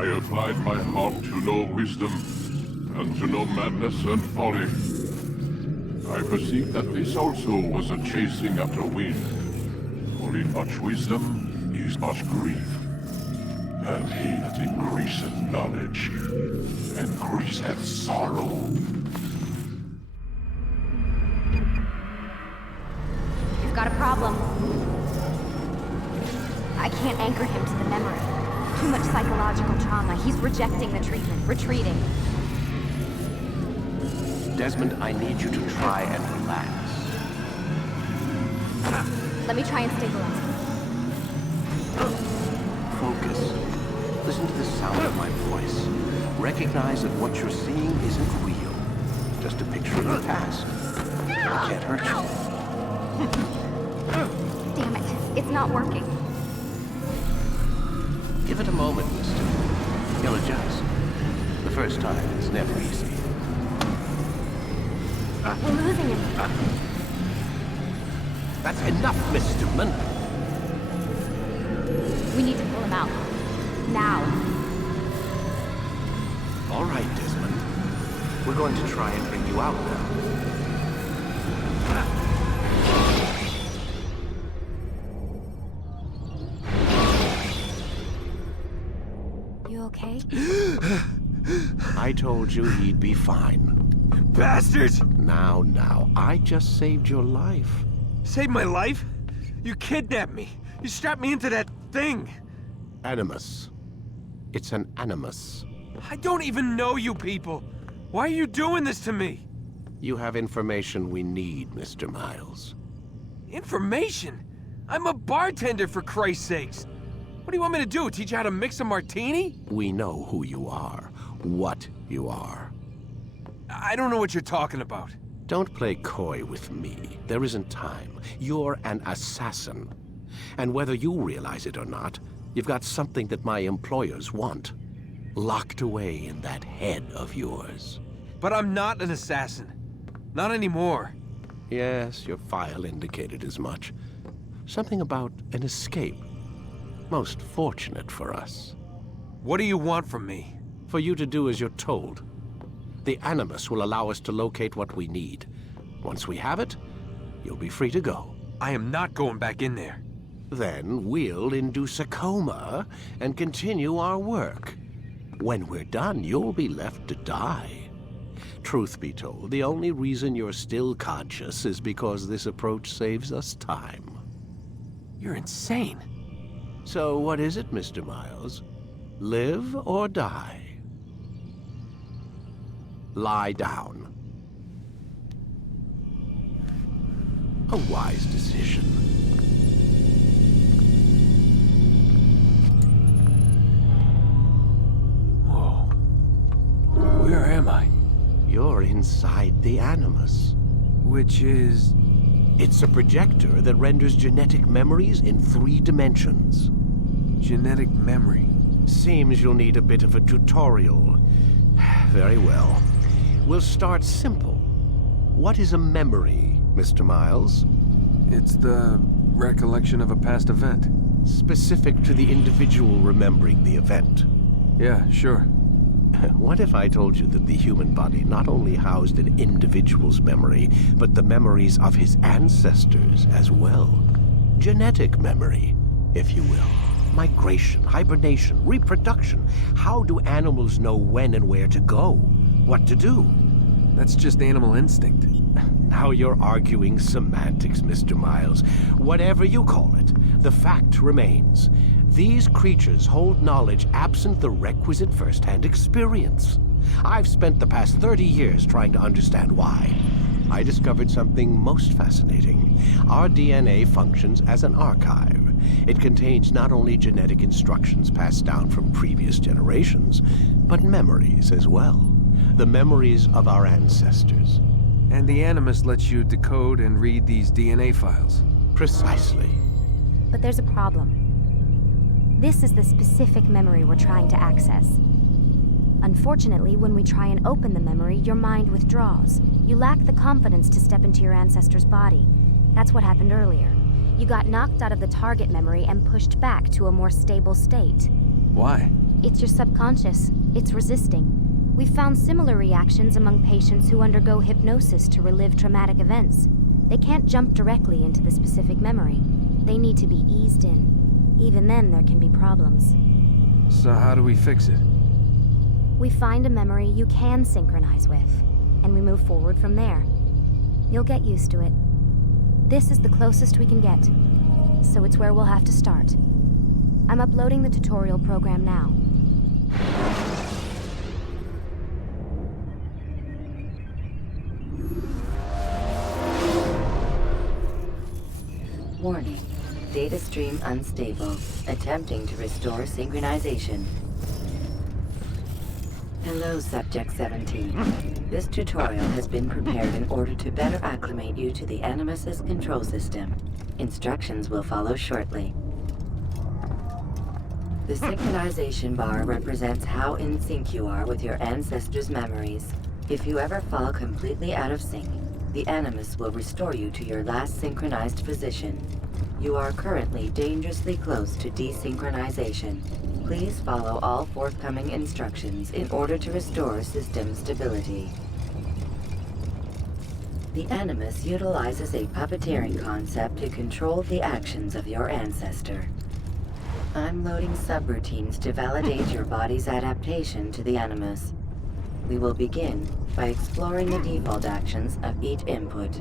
I applied my heart to know wisdom, and to know madness and folly. I perceived that this also was a chasing after wind. For in much wisdom is much grief. And he that increaseth knowledge increaseth sorrow. We've got a problem. I can't anchor him to the memory. Too much psychological trauma. He's rejecting the treatment, retreating. Desmond, I need you to try and relax. Let me try and stabilize him. Focus. Listen to the sound of my voice. Recognize that what you're seeing isn't real. Just a picture of the past. It can't hurt you. Damn it. It's not working. Give it a moment, mister. He'll adjust. The first time is never easy. We're losing him. That's enough, Mr. Mann. We need to pull him out. Now. All right, Desmond. We're going to try and bring you out now. You okay? I told you he'd be fine. Bastards! Now, I just saved your life. Saved my life? You kidnapped me. You strapped me into that thing. Animus. It's an animus. I don't even know you people. Why are you doing this to me? You have information we need, Mr. Miles. Information? I'm a bartender, for Christ's sakes. What do you want me to do? Teach you how to mix a martini? We know who you are, what you are. I don't know what you're talking about. Don't play coy with me. There isn't time. You're an assassin. And whether you realize it or not, you've got something that my employers want. Locked away in that head of yours. But I'm not an assassin. Not anymore. Yes, your file indicated as much. Something about an escape. Most fortunate for us. What do you want from me? For you to do as you're told. The Animus will allow us to locate what we need. Once we have it, you'll be free to go. I am not going back in there. Then we'll induce a coma and continue our work. When we're done, you'll be left to die. Truth be told, the only reason you're still conscious is because this approach saves us time. You're insane. So what is it, Mr. Miles? Live or die? Lie down. A wise decision. Whoa. Where am I? You're inside the Animus. Which is... It's a projector that renders genetic memories in 3 dimensions. genetic memory. Seems you'll need a bit of a tutorial. Very well. We'll start simple. What is a memory, Mr. Miles? It's the recollection of a past event. Specific to the individual remembering the event. Yeah, sure. What if I told you that the human body not only housed an individual's memory, but the memories of his ancestors as well? Genetic memory, if you will. Migration, hibernation, reproduction. How do animals know when and where to go? What to do? That's just animal instinct. Now you're arguing semantics, Mr. Miles. Whatever you call it, the fact remains. These creatures hold knowledge absent the requisite first-hand experience. I've spent the past 30 years trying to understand why. I discovered something most fascinating. Our DNA functions as an archive. It contains not only genetic instructions passed down from previous generations, but memories as well. The memories of our ancestors. And the Animus lets you decode and read these DNA files. Precisely. But there's a problem. This is the specific memory we're trying to access. Unfortunately, when we try and open the memory, your mind withdraws. You lack the confidence to step into your ancestor's body. That's what happened earlier. You got knocked out of the target memory and pushed back to a more stable state. Why? It's your subconscious. It's resisting. We've found similar reactions among patients who undergo hypnosis to relive traumatic events. They can't jump directly into the specific memory. They need to be eased in. Even then, there can be problems. So how do we fix it? We find a memory you can synchronize with, and we move forward from there. You'll get used to it. This is the closest we can get, so it's where we'll have to start. I'm uploading the tutorial program now. Warning. Data stream unstable. Attempting to restore synchronization. Hello, Subject 17. This tutorial has been prepared in order to better acclimate you to the Animus's control system. Instructions will follow shortly. The synchronization bar represents how in sync you are with your ancestors' memories. If you ever fall completely out of sync, the Animus will restore you to your last synchronized position. You are currently dangerously close to desynchronization. Please follow all forthcoming instructions in order to restore system stability. The Animus utilizes a puppeteering concept to control the actions of your ancestor. I'm loading subroutines to validate your body's adaptation to the Animus. We will begin by exploring the default actions of each input.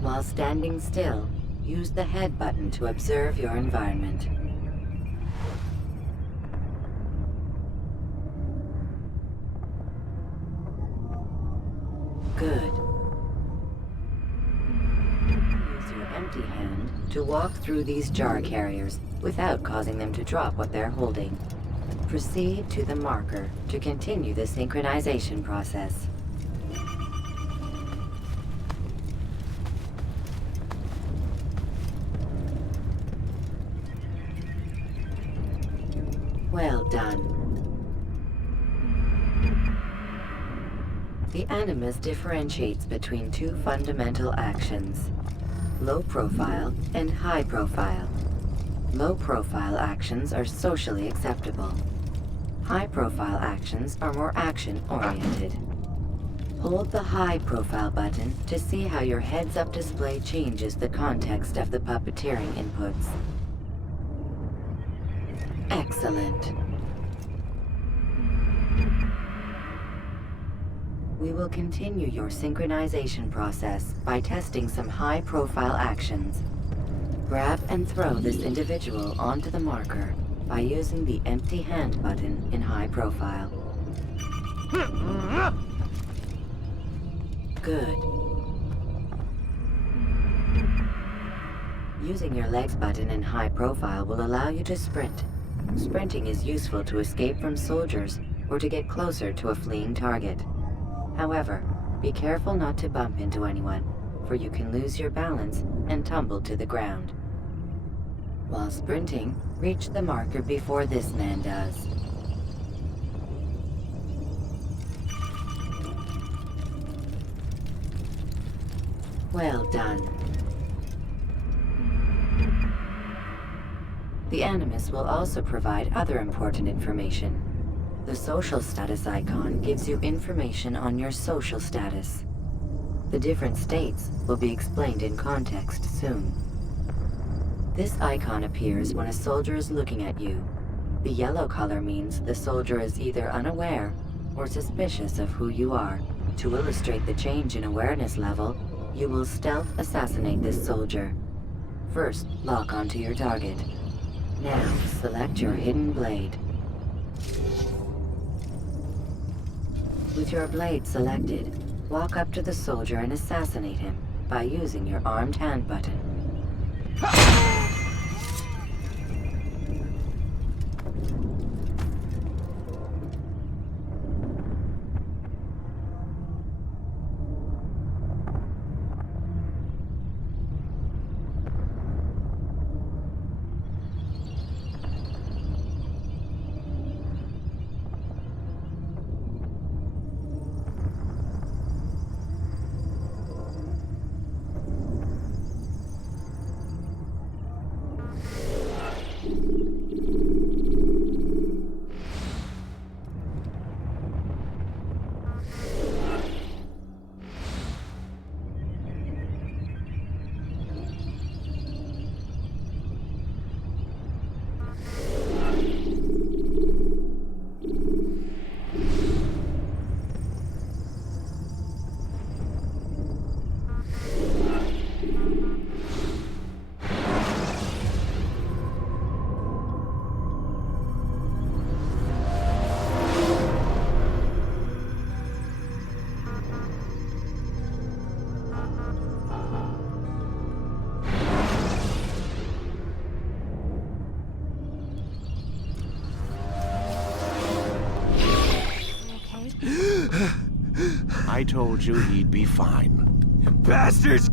While standing still, use the head button to observe your environment. Good. Use your empty hand to walk through these jar carriers without causing them to drop what they're holding. Proceed to the marker to continue the synchronization process. Well done. The Animus differentiates between two fundamental actions: low profile and high profile. Low profile actions are socially acceptable. High profile actions are more action-oriented. Hold the high profile button to see how your heads-up display changes the context of the puppeteering inputs. Excellent. We will continue your synchronization process by testing some high-profile actions. Grab and throw this individual onto the marker by using the empty hand button in high profile. Good. Using your legs button in high profile will allow you to sprint. Sprinting is useful to escape from soldiers or to get closer to a fleeing target. However, be careful not to bump into anyone, for you can lose your balance and tumble to the ground. While sprinting, reach the marker before this man does. Well done. The Animus will also provide other important information. The social status icon gives you information on your social status. The different states will be explained in context soon. This icon appears when a soldier is looking at you. The yellow color means the soldier is either unaware or suspicious of who you are. To illustrate the change in awareness level, you will stealth assassinate this soldier. First, lock onto your target. Now, select your hidden blade. With your blade selected, walk up to the soldier and assassinate him by using your armed hand button. I told you he'd be fine. Bastards!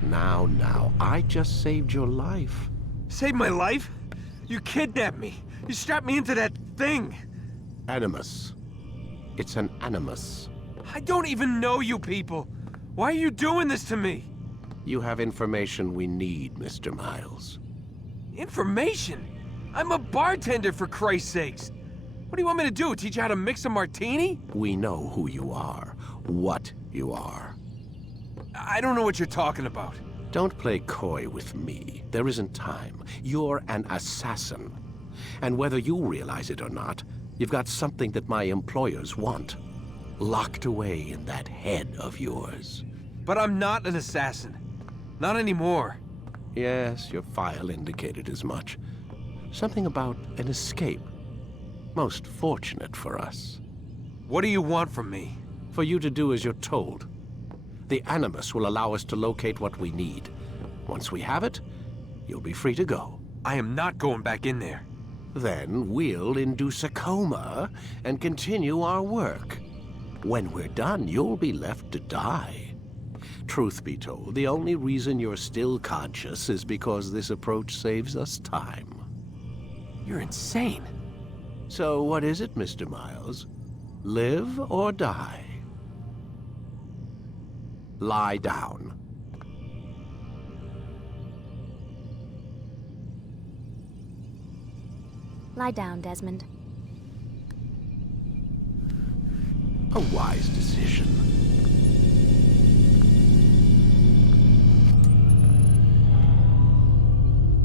Now, I just saved your life. Saved my life? You kidnapped me. You strapped me into that thing. Animus. It's an animus. I don't even know you people. Why are you doing this to me? You have information we need, Mr. Miles. Information? I'm a bartender, for Christ's sakes. What do you want me to do? Teach you how to mix a martini? We know who you are, what you are. I don't know what you're talking about. Don't play coy with me. There isn't time. You're an assassin. And whether you realize it or not, you've got something that my employers want. Locked away in that head of yours. But I'm not an assassin. Not anymore. Yes, your file indicated as much. Something about an escape. Most fortunate for us. What do you want from me? For you to do as you're told. The Animus will allow us to locate what we need. Once we have it, you'll be free to go. I am not going back in there. Then we'll induce a coma and continue our work. When we're done, you'll be left to die. Truth be told, the only reason you're still conscious is because this approach saves us time. You're insane. So what is it, Mr. Miles? Live or die? Lie down. Lie down, Desmond. A wise decision.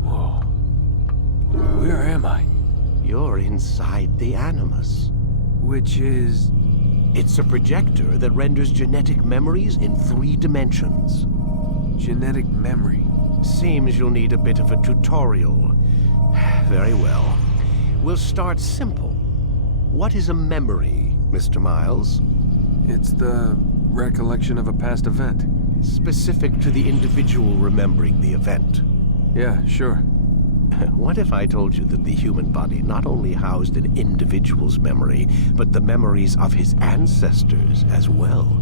Whoa. Where am I? You're inside the Animus. Which is... It's a projector that renders genetic memories in 3 dimensions. genetic memory. Seems you'll need a bit of a tutorial. Very well. We'll start simple. What is a memory, Mr. Miles? It's the recollection of a past event. Specific to the individual remembering the event. Yeah, sure. What if I told you that the human body not only housed an individual's memory, but the memories of his ancestors as well?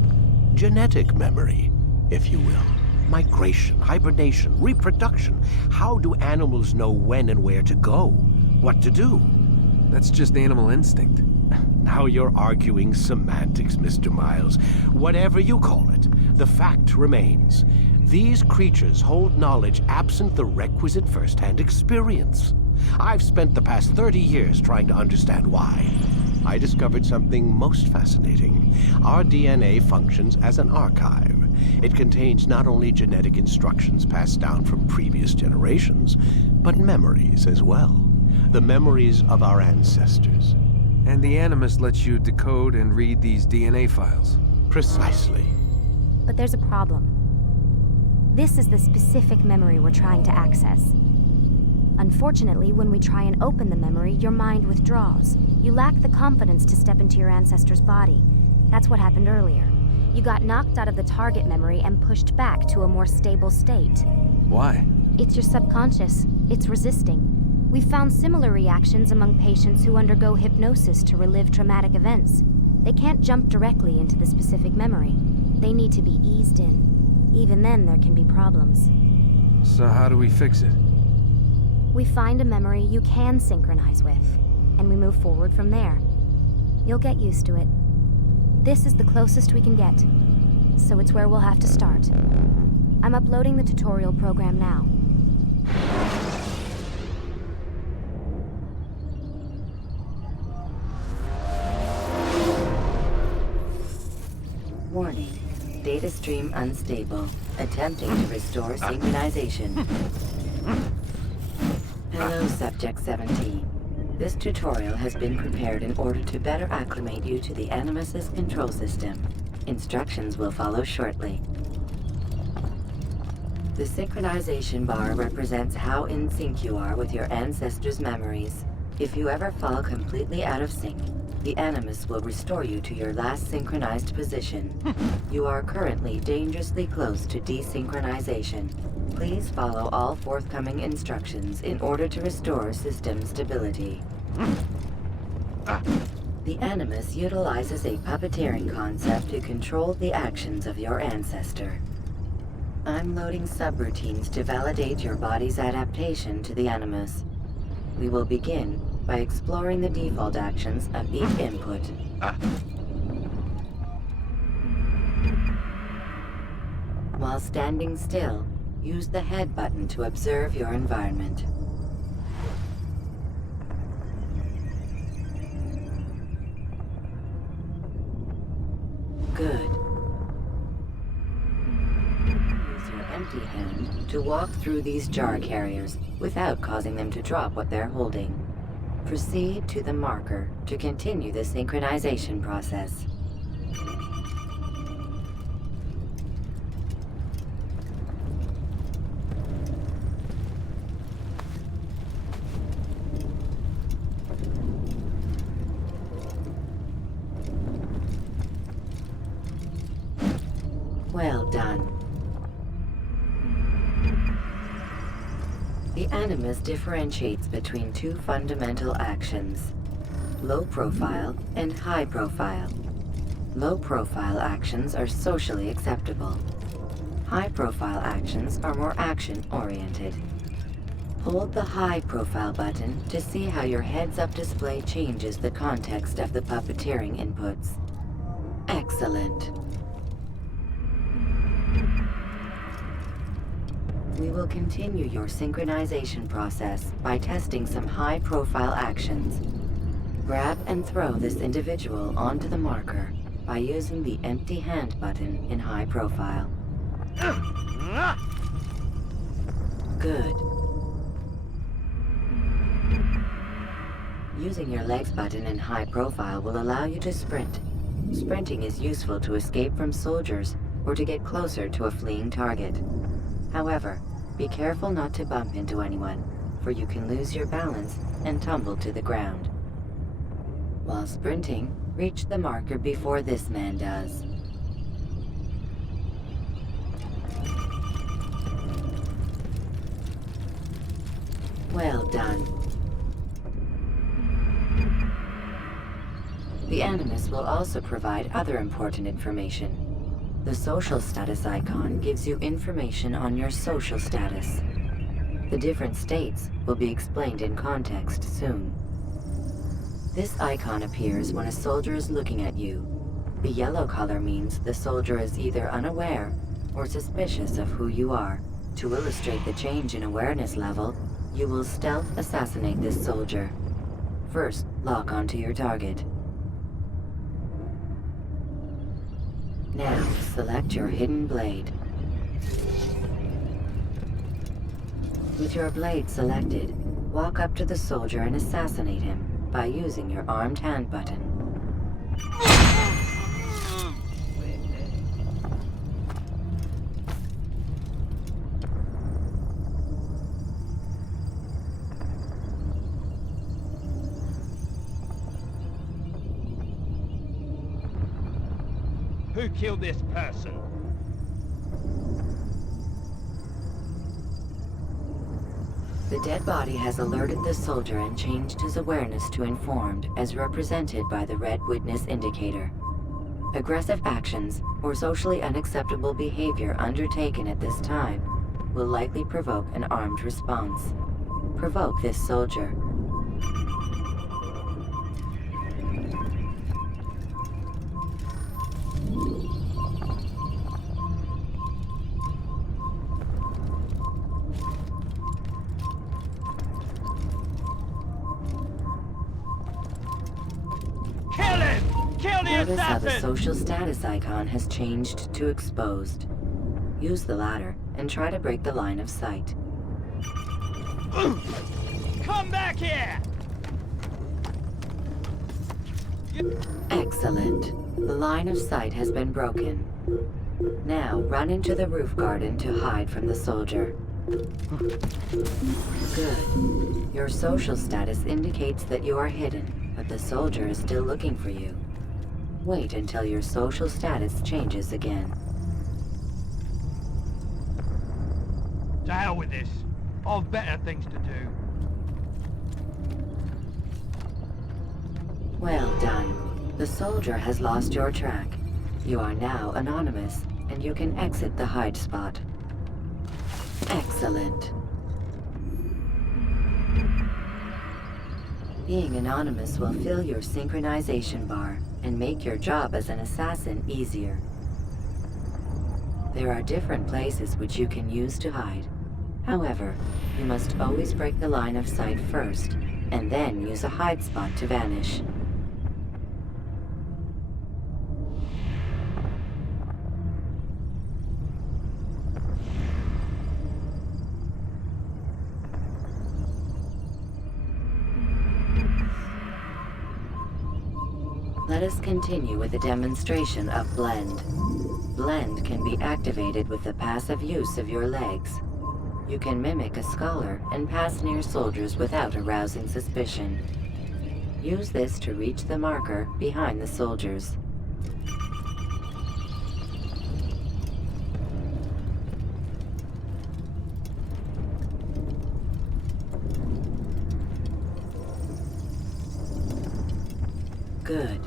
Genetic memory, if you will. Migration, hibernation, reproduction. How do animals know when and where to go? What to do? That's just animal instinct. Now you're arguing semantics, Mr. Miles. Whatever you call it, the fact remains. These creatures hold knowledge absent the requisite first-hand experience. I've spent the past 30 years trying to understand why. I discovered something most fascinating. Our DNA functions as an archive. It contains not only genetic instructions passed down from previous generations, but memories as well. The memories of our ancestors. And the Animus lets you decode and read these DNA files. Precisely. But there's a problem. This is the specific memory we're trying to access. Unfortunately, when we try and open the memory, your mind withdraws. You lack the confidence to step into your ancestor's body. That's what happened earlier. You got knocked out of the target memory and pushed back to a more stable state. Why? It's your subconscious. It's resisting. We've found similar reactions among patients who undergo hypnosis to relive traumatic events. They can't jump directly into the specific memory. They need to be eased in. Even then, there can be problems. So how do we fix it? We find a memory you can synchronize with, and we move forward from there. You'll get used to it. This is the closest we can get, so it's where we'll have to start. I'm uploading the tutorial program now. Warning. Data stream unstable. Attempting to restore synchronization. Hello, Subject 17. This tutorial has been prepared in order to better acclimate you to the Animus's control system. Instructions will follow shortly. The synchronization bar represents how in sync you are with your ancestors' memories. If you ever fall completely out of sync, the Animus will restore you to your last synchronized position. You are currently dangerously close to desynchronization. Please follow all forthcoming instructions in order to restore system stability. The Animus utilizes a puppeteering concept to control the actions of your ancestor. I'm loading subroutines to validate your body's adaptation to the Animus. We will begin by exploring the default actions of each input. While standing still, use the head button to observe your environment. Good. Use your empty hand to walk through these jar carriers without causing them to drop what they're holding. Proceed to the marker to continue the synchronization process. Well done. The Animus differentiates between two fundamental actions: low profile and high profile. Low profile actions are socially acceptable. High profile actions are more action-oriented. Hold the high profile button to see how your heads-up display changes the context of the puppeteering inputs. Excellent. We will continue your synchronization process by testing some high-profile actions. Grab and throw this individual onto the marker by using the empty hand button in high profile. Good. Using your legs button in high profile will allow you to sprint. Sprinting is useful to escape from soldiers or to get closer to a fleeing target. However, be careful not to bump into anyone, for you can lose your balance and tumble to the ground. While sprinting, reach the marker before this man does. Well done. The Animus will also provide other important information. The social status icon gives you information on your social status. The different states will be explained in context soon. This icon appears when a soldier is looking at you. The yellow color means the soldier is either unaware or suspicious of who you are. To illustrate the change in awareness level, you will stealth assassinate this soldier. First, lock onto your target. Now, select your hidden blade. With your blade selected, walk up to the soldier and assassinate him by using your armed hand button. Who killed this person? The dead body has alerted the soldier and changed his awareness to informed, as represented by the red witness indicator. Aggressive actions or socially unacceptable behavior undertaken at this time will likely provoke an armed response. Provoke this soldier. Notice how the social status icon has changed to exposed. Use the ladder and try to break the line of sight. Come back here! Excellent. The line of sight has been broken. Now run into the roof garden to hide from the soldier. Good. Your social status indicates that you are hidden, but the soldier is still looking for you. Wait until your social status changes again. To hell with this. I've better things to do. Well done. The soldier has lost your track. You are now anonymous, and you can exit the hide spot. Excellent. Being anonymous will fill your synchronization bar and make your job as an assassin easier. There are different places which you can use to hide. However, you must always break the line of sight first, and then use a hide spot to vanish. Let us continue with a demonstration of Blend. Blend can be activated with the passive use of your legs. You can mimic a scholar and pass near soldiers without arousing suspicion. Use this to reach the marker behind the soldiers. Good.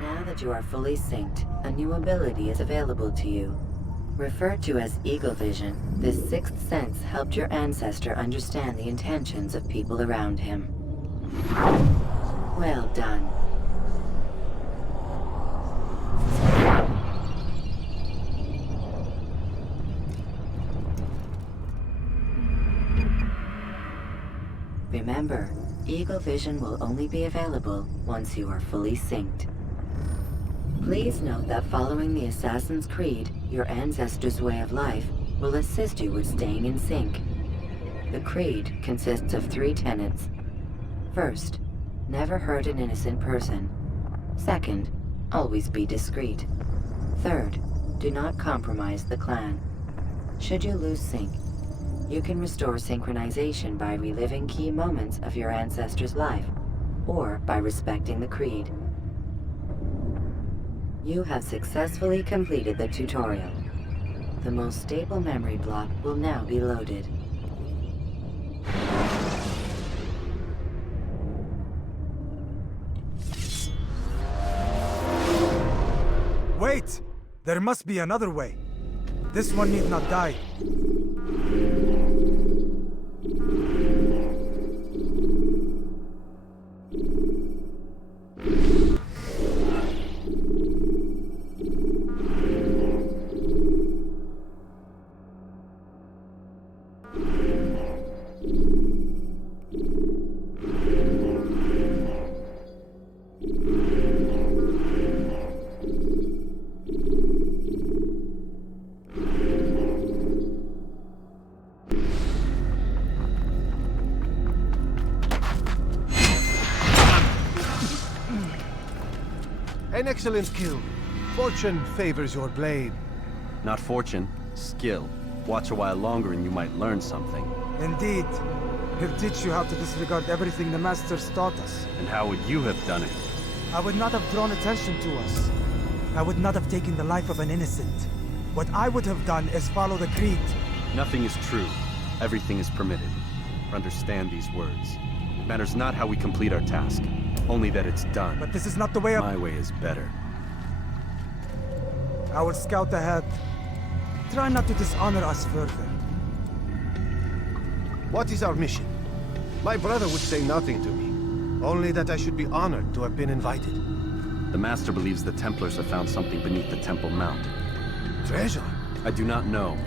Now that you are fully synced, a new ability is available to you. Referred to as Eagle Vision, this sixth sense helped your ancestor understand the intentions of people around him. Well done. Remember, Eagle Vision will only be available once you are fully synced. Please note that following the Assassin's Creed, your ancestors' way of life will assist you with staying in sync. The Creed consists of 3 tenets. First, never hurt an innocent person. Second, always be discreet. Third, do not compromise the clan. Should you lose sync, you can restore synchronization by reliving key moments of your ancestor's life, or by respecting the Creed. You have successfully completed the tutorial. The most stable memory block will now be loaded. Wait! There must be another way. This one need not die. An excellent kill. Fortune favors your blade. Not fortune, skill. Watch a while longer and you might learn something. Indeed. He'll teach you how to disregard everything the Masters taught us. And how would you have done it? I would not have drawn attention to us. I would not have taken the life of an innocent. What I would have done is follow the Creed. Nothing is true. Everything is permitted. Understand these words. It matters not how we complete our task, only that it's done. But this is not the way of... My way is better. I will scout ahead. Try not to dishonor us further. What is our mission? My brother would say nothing to me. Only that I should be honored to have been invited. The Master believes the Templars have found something beneath the Temple Mount. Treasure? I do not know.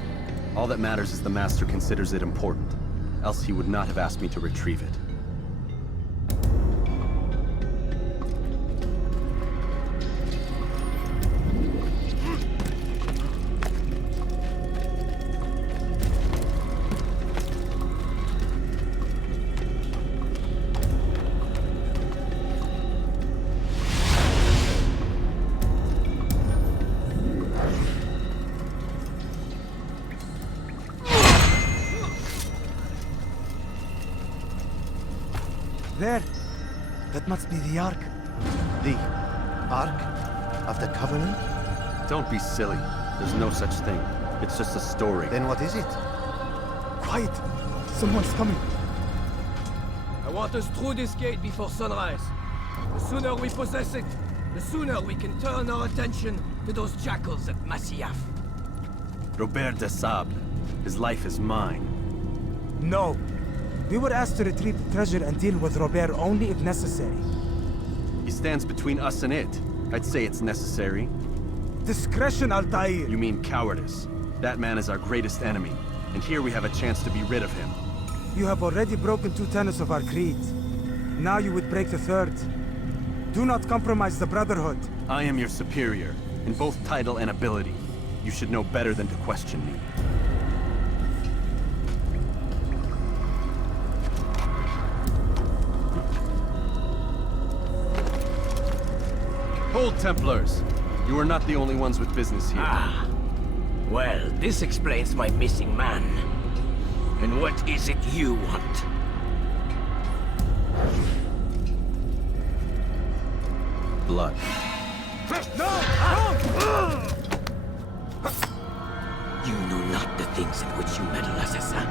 All that matters is the Master considers it important. Else he would not have asked me to retrieve it. There! That must be the Ark. The Ark of the Covenant? Don't be silly. There's no such thing. It's just a story. Then what is it? Quiet! Someone's coming. I want us through this gate before sunrise. The sooner we possess it, the sooner we can turn our attention to those jackals at Masyaf. Robert de Sable. His life is mine. No. We were asked to retrieve the treasure and deal with Robert only if necessary. He stands between us and it. I'd say it's necessary. Discretion, Altair! You mean cowardice. That man is our greatest enemy, and here we have a chance to be rid of him. You have already broken 2 tenets of our creed. Now you would break the 3rd. Do not compromise the Brotherhood. I am your superior, in both title and ability. You should know better than to question me. Hold, Templars! You are not the only ones with business here. Ah. Well, this explains my missing man. And what is it you want? Blood. You know not the things in which you meddle, assassin.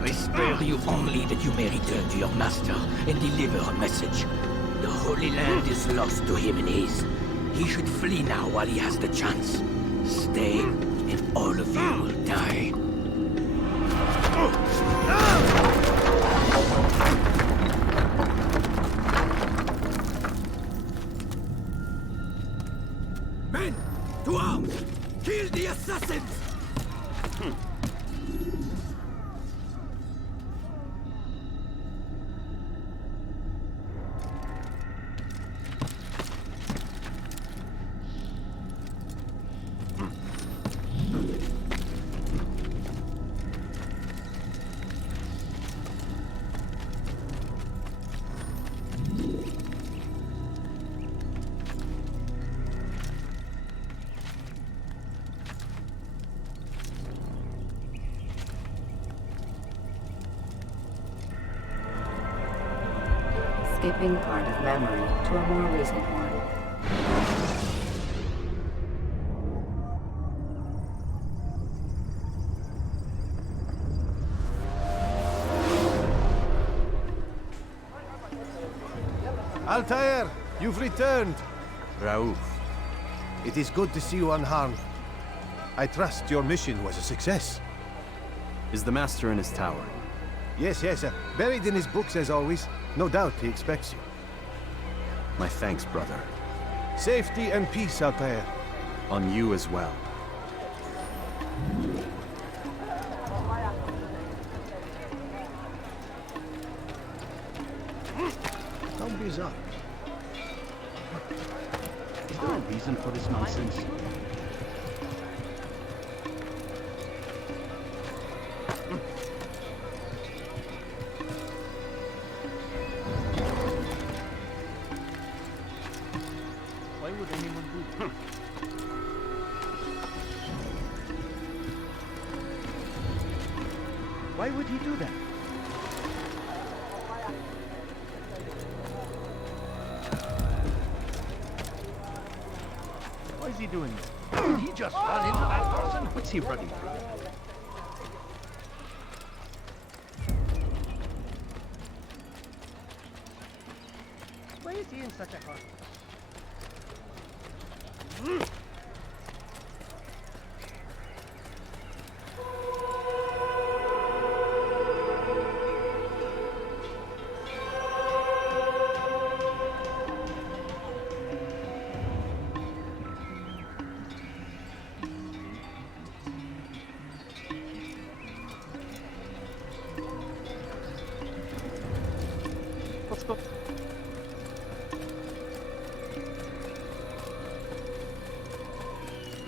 I spare you only that you may return to your master and deliver a message. The Holy Land is lost to him and his. He should flee now while he has the chance. Stay, and all of you will die. Men, to arms! Kill the assassins! Skipping part of memory to a more recent one. Altair, you've returned. Raouf. It is good to see you unharmed. I trust your mission was a success. Is the Master in his tower? Yes, buried in his books as always. No doubt he expects you. My thanks, brother. Safety and peace, Altair. On you as well. Don't be up. Is there a reason for this nonsense? Why would anyone do that? Why would he do that? Why is he doing this? Did he just run into that person? What's he running from? Why is he in such a hurry? Let's go.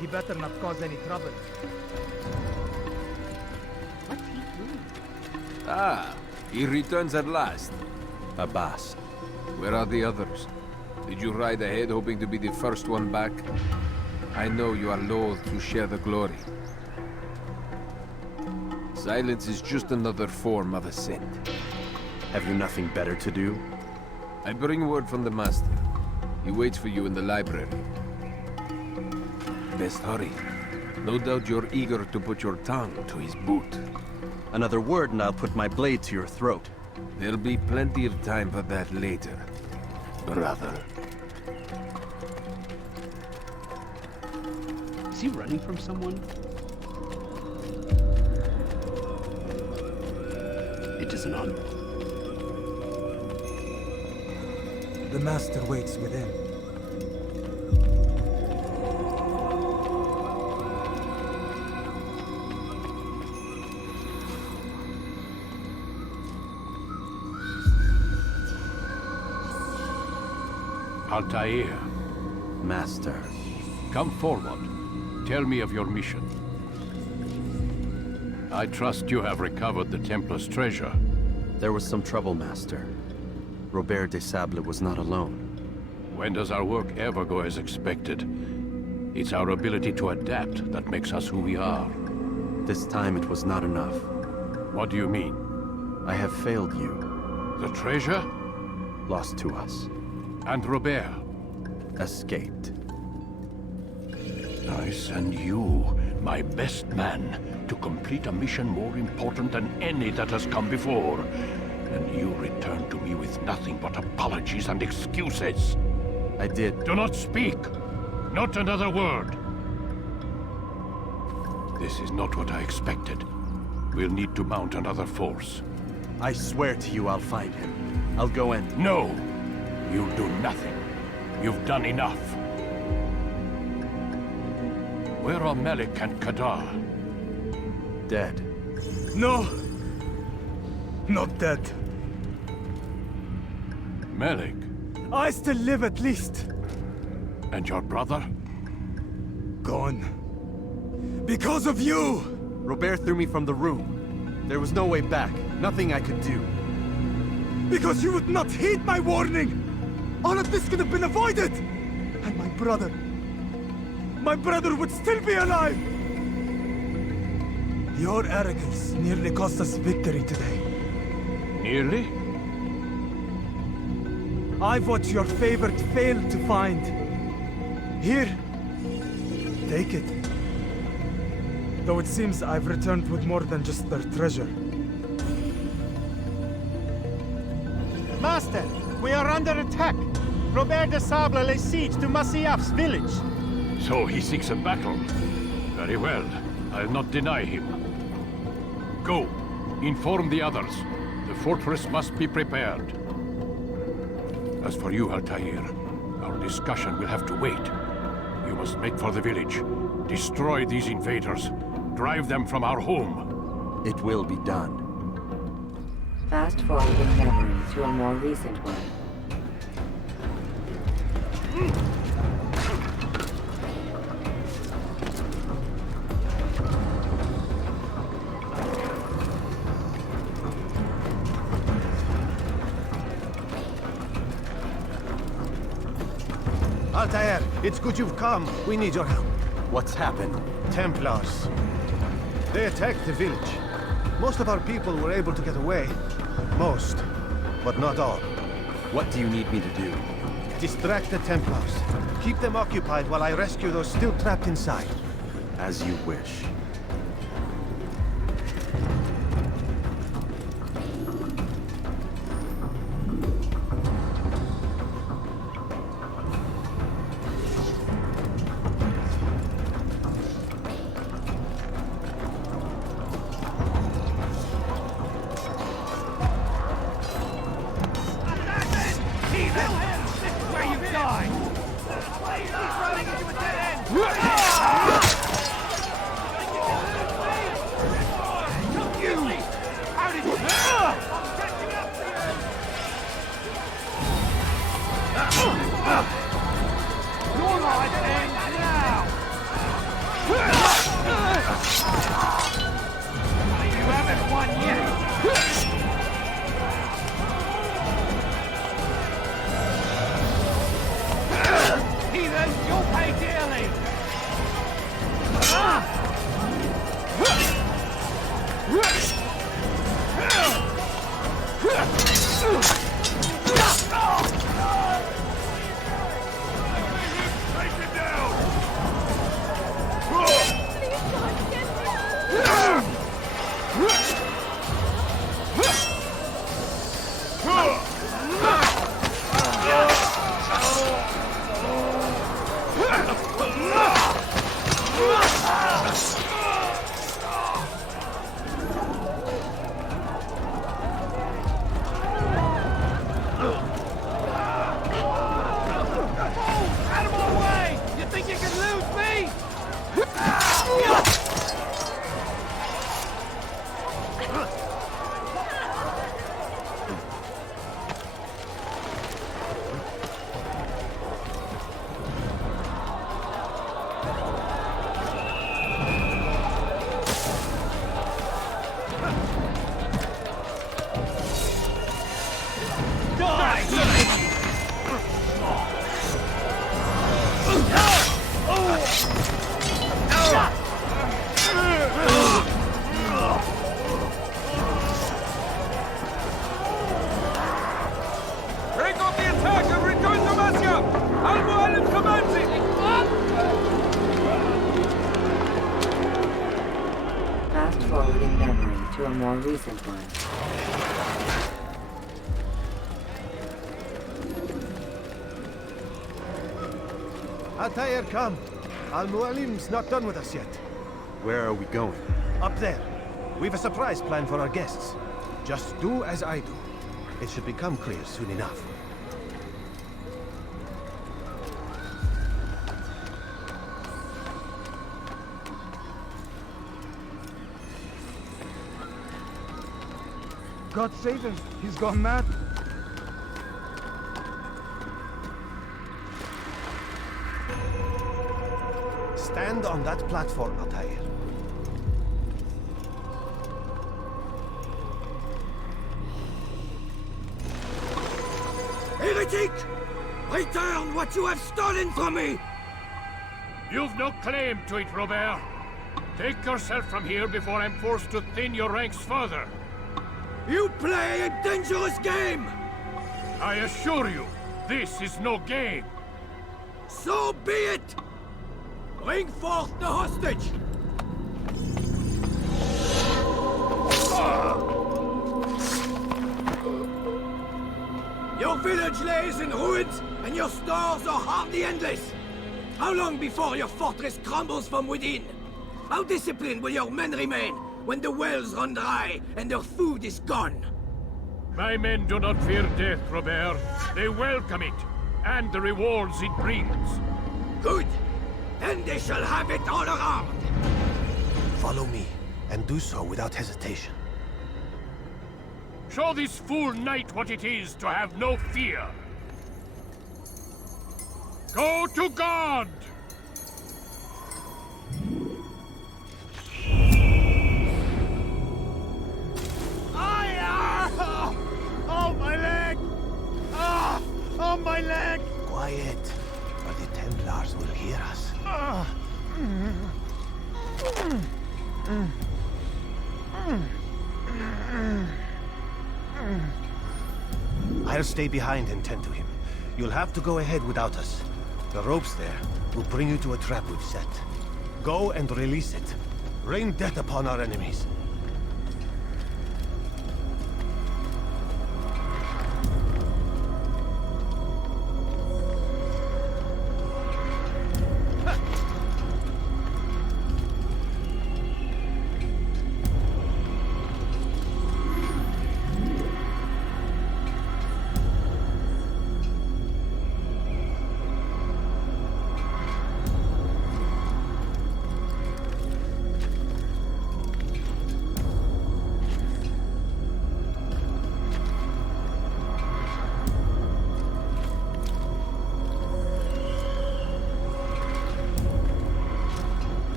He better not cause any trouble. What's he doing? Ah, he returns at last. Abbas. Where are the others? Did you ride ahead hoping to be the first one back? I know you are loath to share the glory. Silence is just another form of assent. Have you nothing better to do? I bring word from the Master. He waits for you in the library. Best hurry. No doubt you're eager to put your tongue to his boot. Another word and I'll put my blade to your throat. There'll be plenty of time for that later, brother. Is he running from someone? It isn't on. The Master waits within. Altair, Master. come forward. Tell me of your mission. I trust you have recovered the Templar's treasure. There was some trouble, Master. Robert de Sable was not alone. When does our work ever go as expected? It's our ability to adapt that makes us who we are. This time it was not enough. What do you mean? I have failed you. The treasure? Lost to us. And Robert? Escaped. I send you, my best man, to complete a mission more important than any that has come before. And you return to me with nothing but apologies and excuses. I did. Do not speak! Not another word! This is not what I expected. We'll need to mount another force. I swear to you I'll find him. I'll go in. No! You'll do nothing. You've done enough. Where are Melik and Kadar? Dead. No! Not dead. Melik? I still live at least. And your brother? Gone. Because of you! Robert threw me from the room. There was no way back. Nothing I could do. Because you would not heed my warning! All of this could have been avoided! And my brother would still be alive! Your arrogance nearly cost us victory today. Nearly? I've what your favorite failed to find. Here, take it. Though it seems I've returned with more than just their treasure. Master, we are under attack. Robert de Sable lays siege to Masyaf's village. So he seeks a battle. Very well. I'll not deny him. Go. Inform the others. The fortress must be prepared. As for you, Altair, our discussion will have to wait. You must make for the village. Destroy these invaders. Drive them from our home. It will be done. Fast forwarding memory to a more recent one. Altair, it's good you've come. We need your help. What's happened? Templars. They attacked the village. Most of our people were able to get away. Most, but not all. What do you need me to do? Distract the Templars. Keep them occupied while I rescue those still trapped inside. As you wish. Heathen, you'll pay dearly! to a more recent one. Altair, come. Al-Mualim's not done with us yet. Where are we going? Up there. We've a surprise plan for our guests. Just do as I do. It should become clear soon enough. God save him. He's gone mad. Stand on that platform, Altair. Heretic! Return what you have stolen from me! You've no claim to it, Robert. Take yourself from here before I'm forced to thin your ranks further. You play a dangerous game! I assure you, this is no game. So be it! Bring forth the hostage! Your village lays in ruins, and your stores are hardly endless. How long before your fortress crumbles from within? How disciplined will your men remain when the wells run dry and their food is gone? My men do not fear death, Robert. They welcome it, and the rewards it brings. Good. Then they shall have it all around. Follow me, and do so without hesitation. Show this fool knight what it is to have no fear. Go to God! Oh, my leg! Ah! Oh, my leg! Quiet, or the Templars will hear us. I'll stay behind and tend to him. You'll have to go ahead without us. The ropes there will bring you to a trap we've set. Go and release it. Rain death upon our enemies.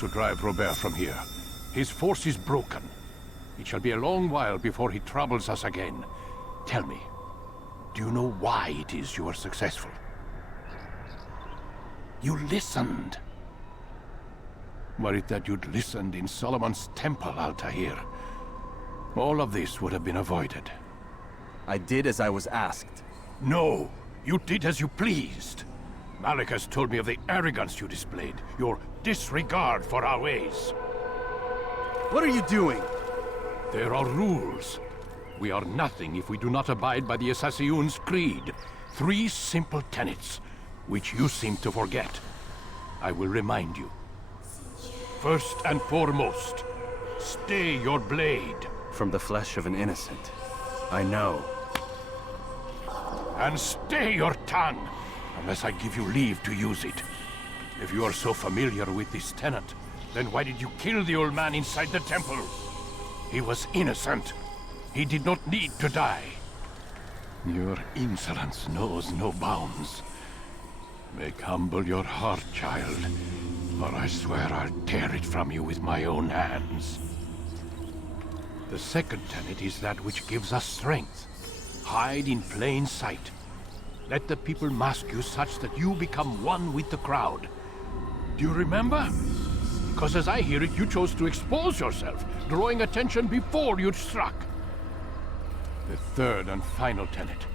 To drive Robert from here. His force is broken. It shall be a long while before he troubles us again. Tell me, do you know why it is you are successful? You listened. Were it that you'd listened in Solomon's temple, Altair, all of this would have been avoided. I did as I was asked. No, you did as you pleased. Malik has told me of the arrogance you displayed, your disregard for our ways. What are you doing? There are rules. We are nothing if we do not abide by the Assassin's creed. 3 simple tenets, which you seem to forget. I will remind you. First and foremost, stay your blade. From the flesh of an innocent. I know. And stay your tongue, unless I give you leave to use it. If you are so familiar with this tenet, then why did you kill the old man inside the temple? He was innocent. He did not need to die. Your insolence knows no bounds. Make humble your heart, child. or I swear I'll tear it from you with my own hands. The second tenet is that which gives us strength. Hide in plain sight. Let the people mask you such that you become one with the crowd. Do you remember? Because as I hear it, you chose to expose yourself, drawing attention before you'd struck. The third and final tenet.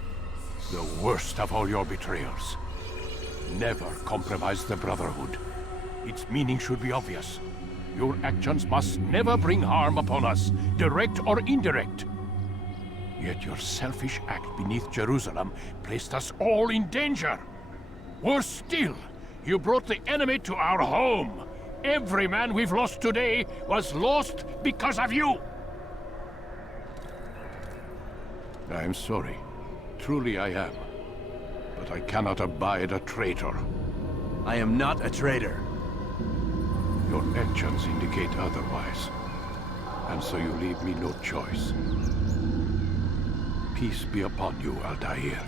The worst of all your betrayals. Never compromise the Brotherhood. Its meaning should be obvious. Your actions must never bring harm upon us, direct or indirect. Yet your selfish act beneath Jerusalem placed us all in danger. Worse still, you brought the enemy to our home. Every man we've lost today was lost because of you. I am sorry. Truly I am. But I cannot abide a traitor. I am not a traitor. Your actions indicate otherwise. And so you leave me no choice. Peace be upon you, Altair.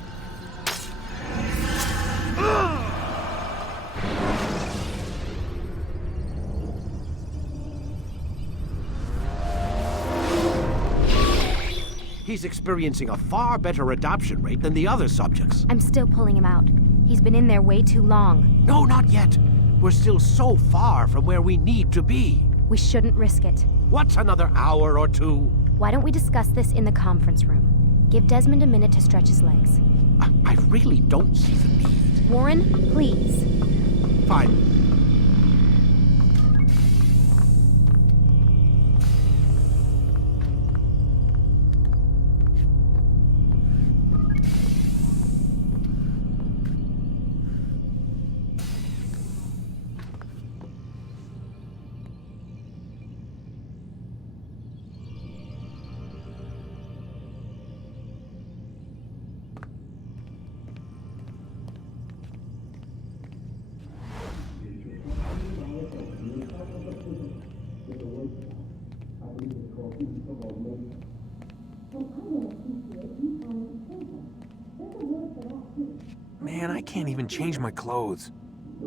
He's experiencing a far better adoption rate than the other subjects. I'm still pulling him out. He's been in there way too long. No, not yet. We're still so far from where we need to be. We shouldn't risk it. What's another hour or two? Why don't we discuss this in the conference room? Give Desmond a minute to stretch his legs. I really don't see the need. Warren, please. Fine. Man, I can't even change my clothes. I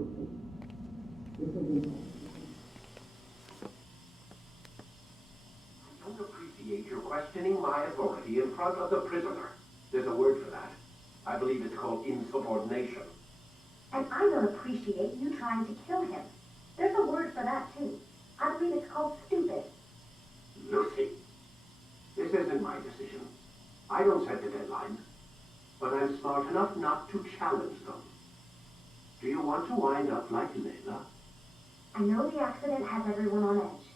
don't appreciate your questioning my authority in front of the prisoner. There's a word for that. I believe it's called insubordination. And I don't appreciate you trying to kill him. There's a word for that, too. I believe it's called stupid. Lucy, this isn't my decision. I don't set the deadlines. But I'm smart enough not to challenge them. Do you want to wind up like Layla? I know the accident has everyone on edge.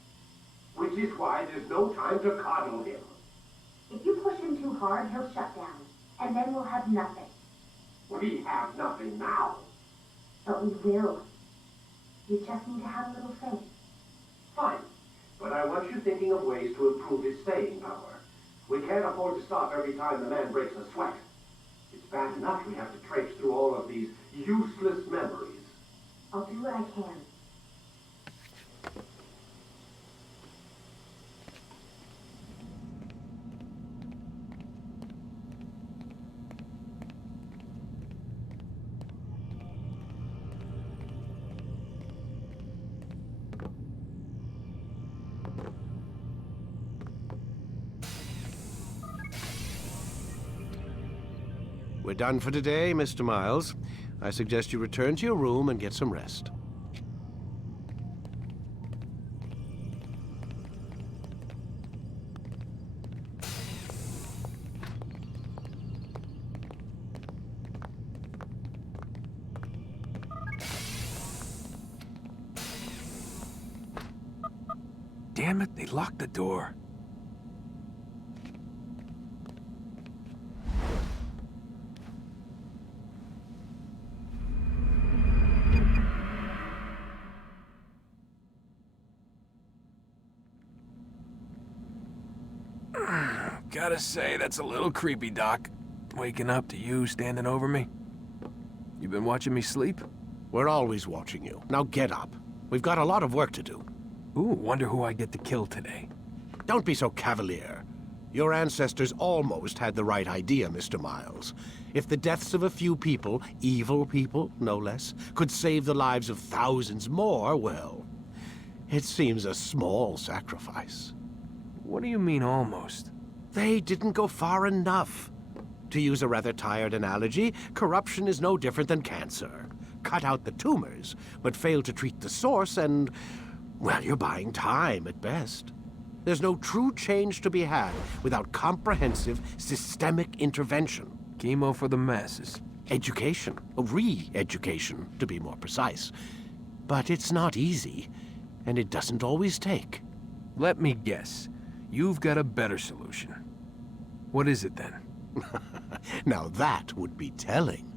Which is why there's no time to coddle him. If you push him too hard, he'll shut down. And then we'll have nothing. We have nothing now. But we will. You just need to have a little faith. Fine. But I want you thinking of ways to improve his staying power. We can't afford to stop every time the man breaks a sweat. It's bad enough we have to traipse through all of these useless memories. I'll do what I can. We're done for today, Mr. Miles. I suggest you return to your room and get some rest. Damn it, they locked the door. Gotta say, that's a little creepy, Doc. Waking up to you standing over me. You been watching me sleep? We're always watching you. Now get up. We've got a lot of work to do. Ooh, wonder who I get to kill today. Don't be so cavalier. Your ancestors almost had the right idea, Mr. Miles. If the deaths of a few people, evil people, no less, could save the lives of thousands more, well, it seems a small sacrifice. What do you mean, almost? They didn't go far enough. To use a rather tired analogy, corruption is no different than cancer. Cut out the tumors, but fail to treat the source and, well, you're buying time at best. There's no true change to be had without comprehensive, systemic intervention. Chemo for the masses. Education. Re-education, to be more precise. But it's not easy, and it doesn't always take. Let me guess. You've got a better solution. What is it, then? Now that would be telling.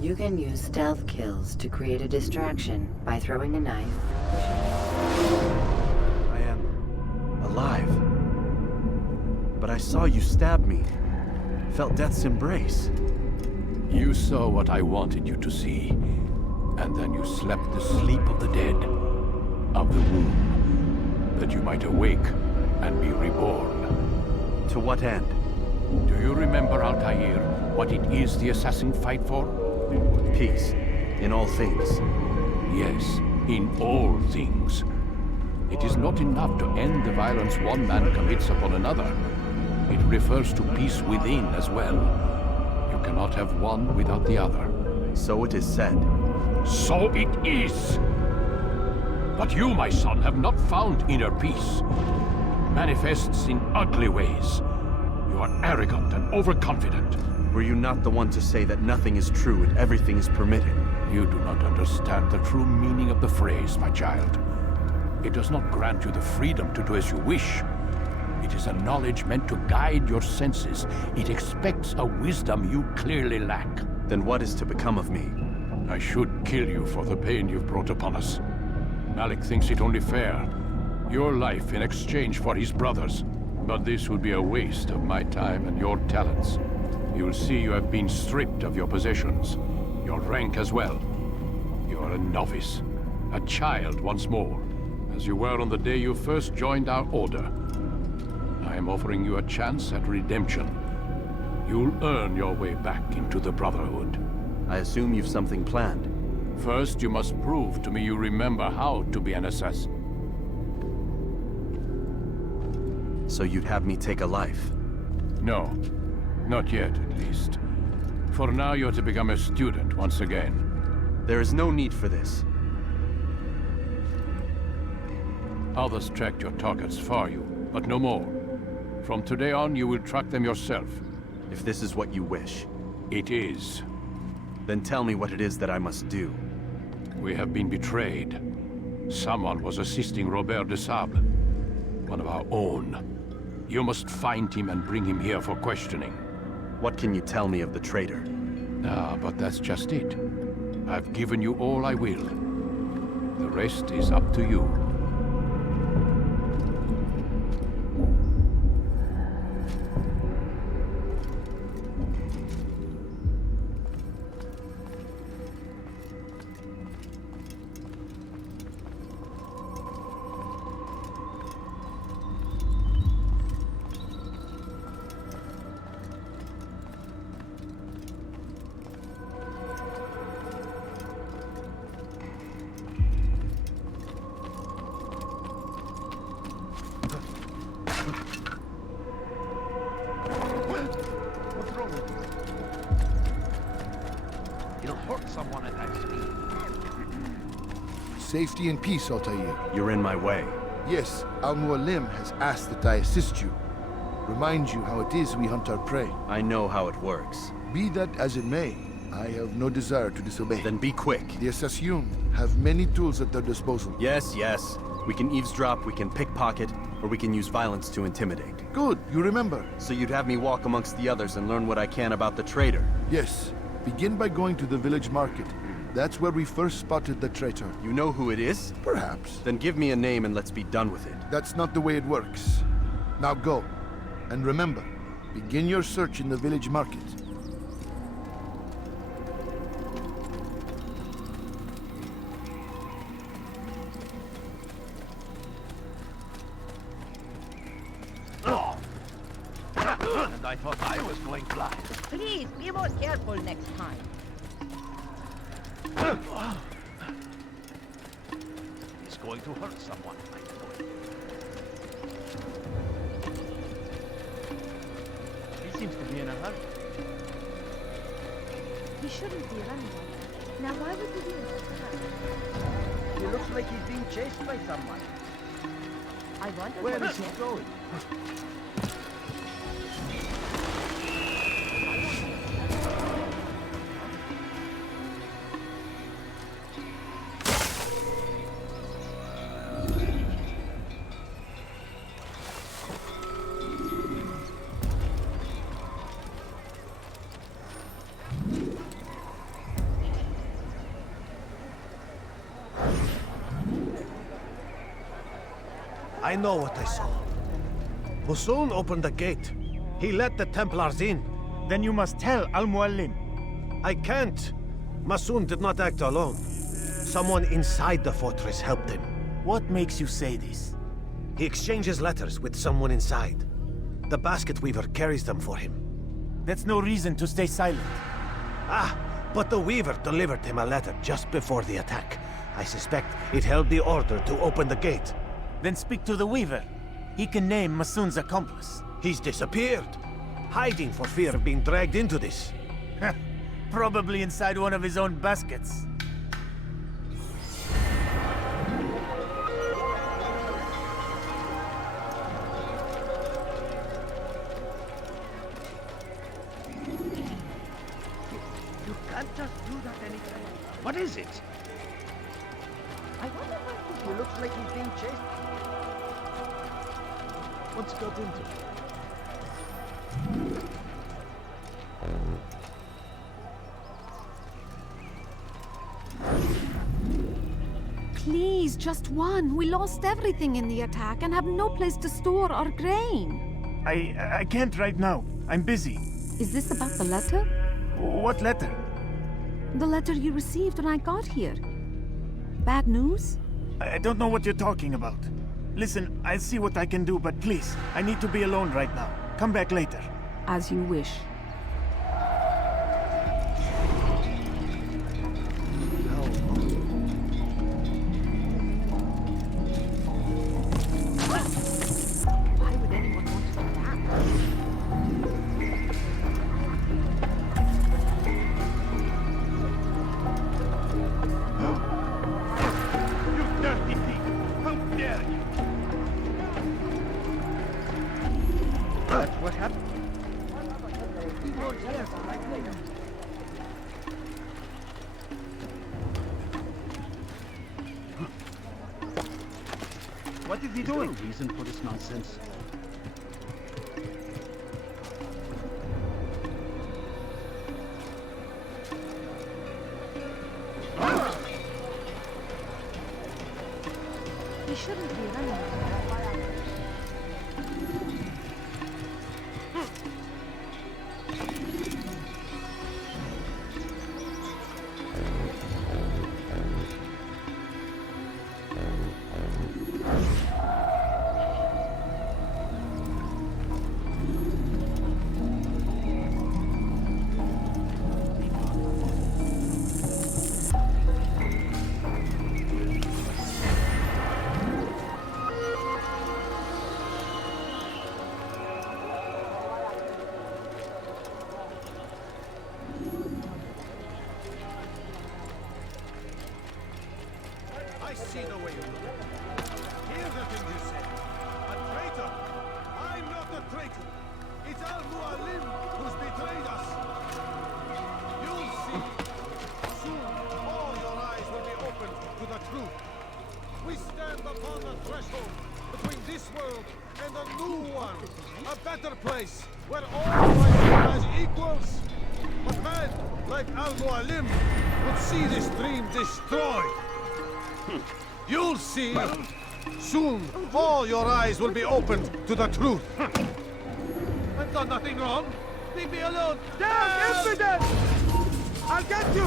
You can use stealth kills to create a distraction by throwing a knife. I am alive. But I saw you stab me. Felt death's embrace. You saw what I wanted you to see, and then you slept the sleep of the dead, of the womb, that you might awake and be reborn. To what end? Do you remember, Altair, what it is the assassins fight for? Peace. In all things. Yes, in all things. It is not enough to end the violence one man commits upon another. It refers to peace within as well. You cannot have one without the other. So it is said. So it is! But you, my son, have not found inner peace. Manifests in ugly ways. You are arrogant and overconfident. Were you not the one to say that nothing is true and everything is permitted? You do not understand the true meaning of the phrase, my child. It does not grant you the freedom to do as you wish. It is a knowledge meant to guide your senses. It expects a wisdom you clearly lack. Then what is to become of me? I should kill you for the pain you've brought upon us. Malik thinks it only fair. Your life in exchange for his brother's. But this would be a waste of my time and your talents. You will see you have been stripped of your possessions, your rank as well. You are a novice, a child once more, as you were on the day you first joined our order. I am offering you a chance at redemption. You'll earn your way back into the Brotherhood. I assume you've something planned. First, you must prove to me you remember how to be an assassin. So you'd have me take a life? No. Not yet, at least. For now, you're to become a student once again. There is no need for this. Others tracked your targets for you, but no more. From today on, you will track them yourself. If this is what you wish. It is. Then tell me what it is that I must do. We have been betrayed. Someone was assisting Robert de Sable, one of our own. You must find him and bring him here for questioning. What can you tell me of the traitor? Ah, but that's just it. I've given you all I will. The rest is up to you. Safety and peace, Altair. You're in my way. Yes, Al-Mualim has asked that I assist you. Remind you how it is we hunt our prey. I know how it works. Be that as it may, I have no desire to disobey. Then be quick. The Assassin have many tools at their disposal. Yes, yes. We can eavesdrop, we can pickpocket, or we can use violence to intimidate. Good, you remember. So you'd have me walk amongst the others and learn what I can about the traitor? Yes, Begin by going to the village market. That's where we first spotted the traitor. You know who it is? Perhaps. Then give me a name and let's be done with it. That's not the way it works. Now go. And remember, begin your search in the village market. And I thought I was going blind. Please, be more careful next time. He's going to hurt someone, I know it. He seems to be in a hurry. He shouldn't be running. Now why would he be in such a hurry? He looks like he's being chased by someone. I wonder Where what is he going? I know what I saw. Musun opened the gate. He let the Templars in. Then you must tell Al-Mualim. I can't. Musun did not act alone. Someone inside the fortress helped him. What makes you say this? He exchanges letters with someone inside. The basket weaver carries them for him. That's no reason to stay silent. Ah, but the weaver delivered him a letter just before the attack. I suspect it held the order to open the gate. Then speak to the weaver. He can name Masun's accomplice. He's disappeared, hiding for fear of being dragged into this. Probably inside one of his own baskets. You can't just do that anytime. What is it? I wonder why he looks like he's being chased. What's got into it? Please, just one. We lost everything in the attack and have no place to store our grain. I can't right now. I'm busy. Is this about the letter? What letter? The letter you received when I got here. Bad news? I don't know what you're talking about. Listen, I'll see what I can do, but please, I need to be alone right now. Come back later. As you wish. Why would anyone want to do You dirty thief! How dare you! That's what happened. What is he doing? Is there a reason for this nonsense? He shouldn't be running. I see the way you look. Hear the things you say. A traitor! I'm not a traitor! It's Al-Mualim who's betrayed us! You'll see. Soon, all your eyes will be opened to the truth. We stand upon the threshold between this world and a new one. A better place where all life as equals. But men like Al-Mualim would see this dream destroyed. You'll see. Soon, all your eyes will be opened to the truth. I've done nothing wrong. Leave me alone. Damn impudent! I'll get you!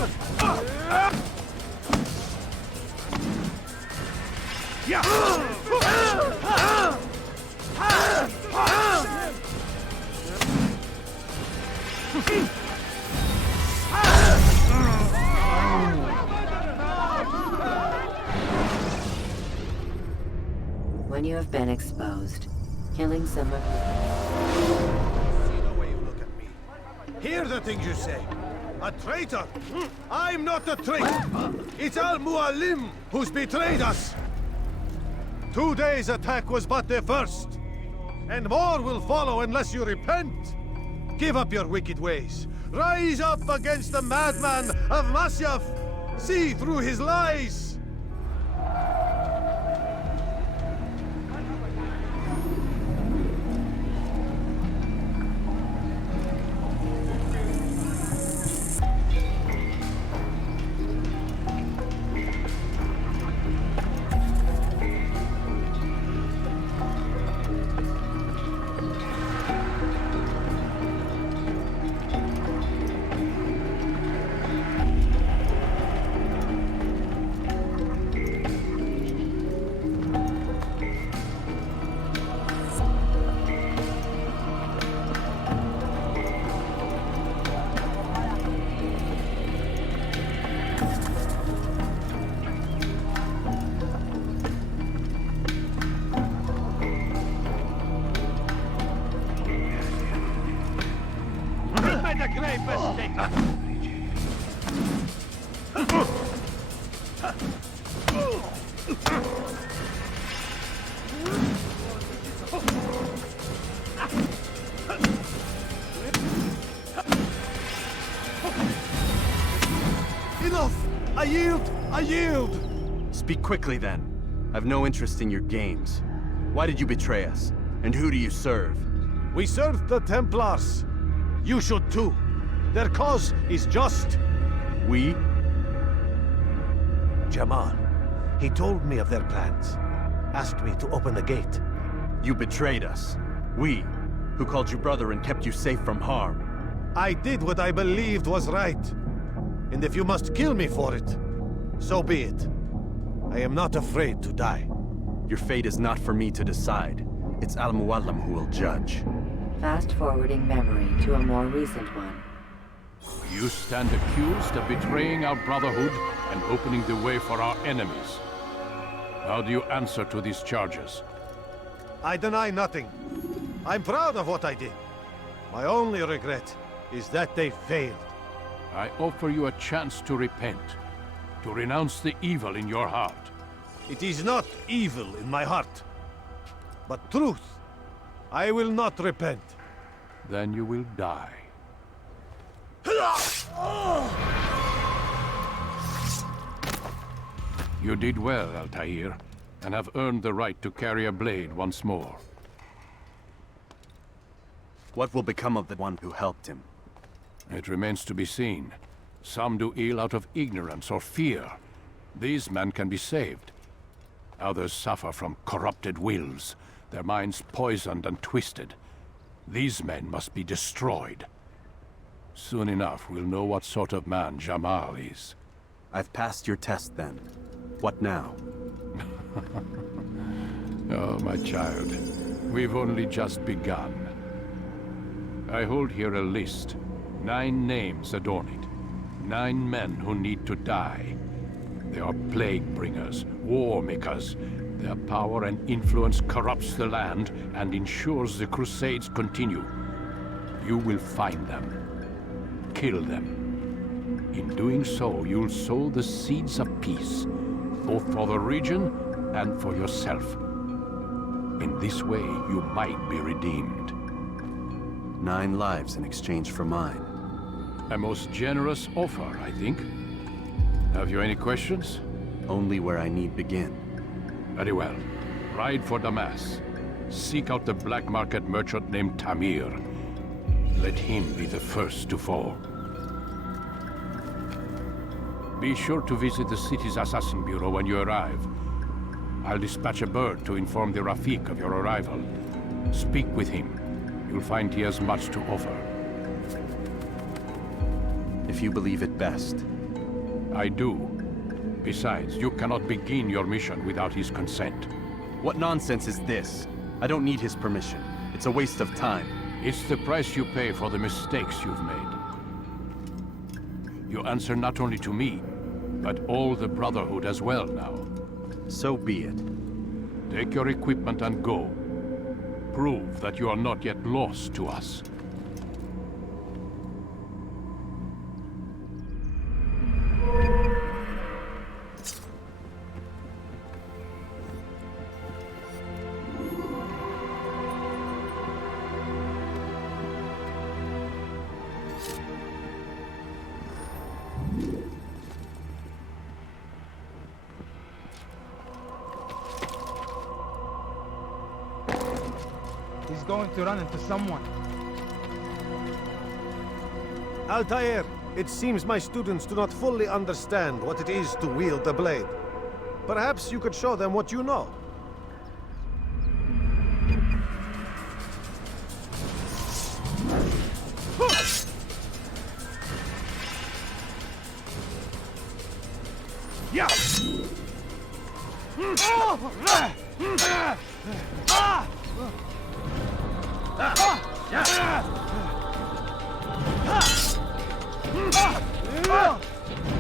When you have been exposed, killing some of See the way you look at me. Hear the things you say. A traitor? I'm not a traitor. It's Al-Mualim who's betrayed us. Today's attack was but the first. And more will follow unless you repent. Give up your wicked ways. Rise up against the madman of Masyaf. See through his lies. Enough! I yield! I yield! Speak quickly, then. I've no interest in your games. Why did you betray us? And who do you serve? We serve the Templars. You should too. Their cause is just. We? Jamal. He told me of their plans. Asked me to open the gate. You betrayed us. We, who called you brother and kept you safe from harm. I did what I believed was right. And if you must kill me for it, so be it. I am not afraid to die. Your fate is not for me to decide. It's Al-Mualim who will judge. Fast-forwarding memory to a more recent one. You stand accused of betraying our brotherhood and opening the way for our enemies. How do you answer to these charges? I deny nothing. I'm proud of what I did. My only regret is that they failed. I offer you a chance to repent, to renounce the evil in your heart. It is not evil in my heart, but truth. I will not repent. Then you will die. You did well, Altair, and have earned the right to carry a blade once more. What will become of the one who helped him? It remains to be seen. Some do ill out of ignorance or fear. These men can be saved. Others suffer from corrupted wills, their minds poisoned and twisted. These men must be destroyed. Soon enough, we'll know what sort of man Jamal is. I've passed your test, then. What now? Oh, my child. We've only just begun. I hold here a list. 9 names adorn it. 9 men who need to die. They are plague bringers, war makers. Their power and influence corrupts the land and ensures the Crusades continue. You will find them. Kill them. In doing so, you'll sow the seeds of peace, both for the region and for yourself. In this way, you might be redeemed. 9 lives in exchange for mine. A most generous offer, I think. Have you any questions? Only where I need begin. Very well. Ride for Damas. Seek out the black market merchant named Tamir. Let him be the first to fall. Be sure to visit the city's assassin bureau when you arrive. I'll dispatch a bird to inform the Rafik of your arrival. Speak with him. You'll find he has much to offer. If you believe it best. I do. Besides, you cannot begin your mission without his consent. What nonsense is this? I don't need his permission. It's a waste of time. It's the price you pay for the mistakes you've made. You answer not only to me, but all the Brotherhood as well now. So be it. Take your equipment and go. Prove that you are not yet lost to us. He's going to run into someone. Altair, it seems my students do not fully understand what it is to wield the blade. Perhaps you could show them what you know. Yeah!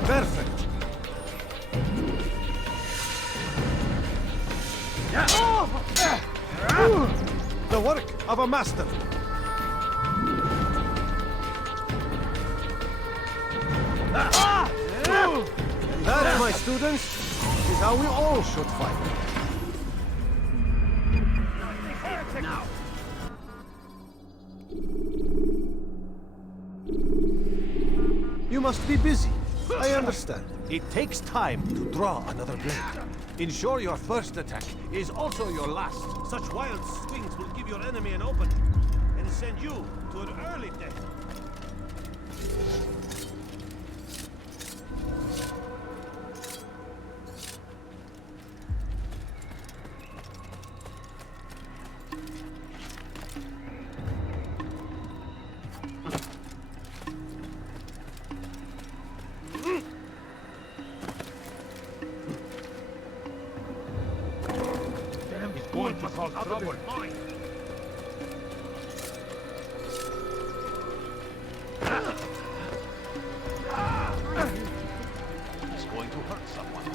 Perfect. The work of a master. And that, my students, is how we all should fight. Now! You must be busy. I understand. It takes time to draw another blade. Ensure your first attack is also your last. Such wild swings will give your enemy an opening and send you to an early death. Going to cause trouble. He's going to hurt someone.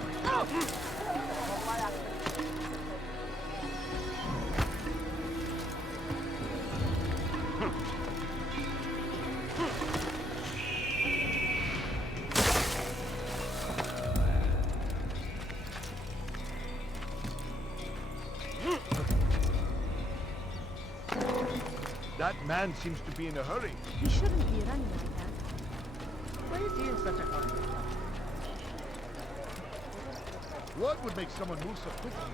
That man seems to be in a hurry. He shouldn't be running like that. Why is he in such a hurry? What would make someone move so quickly?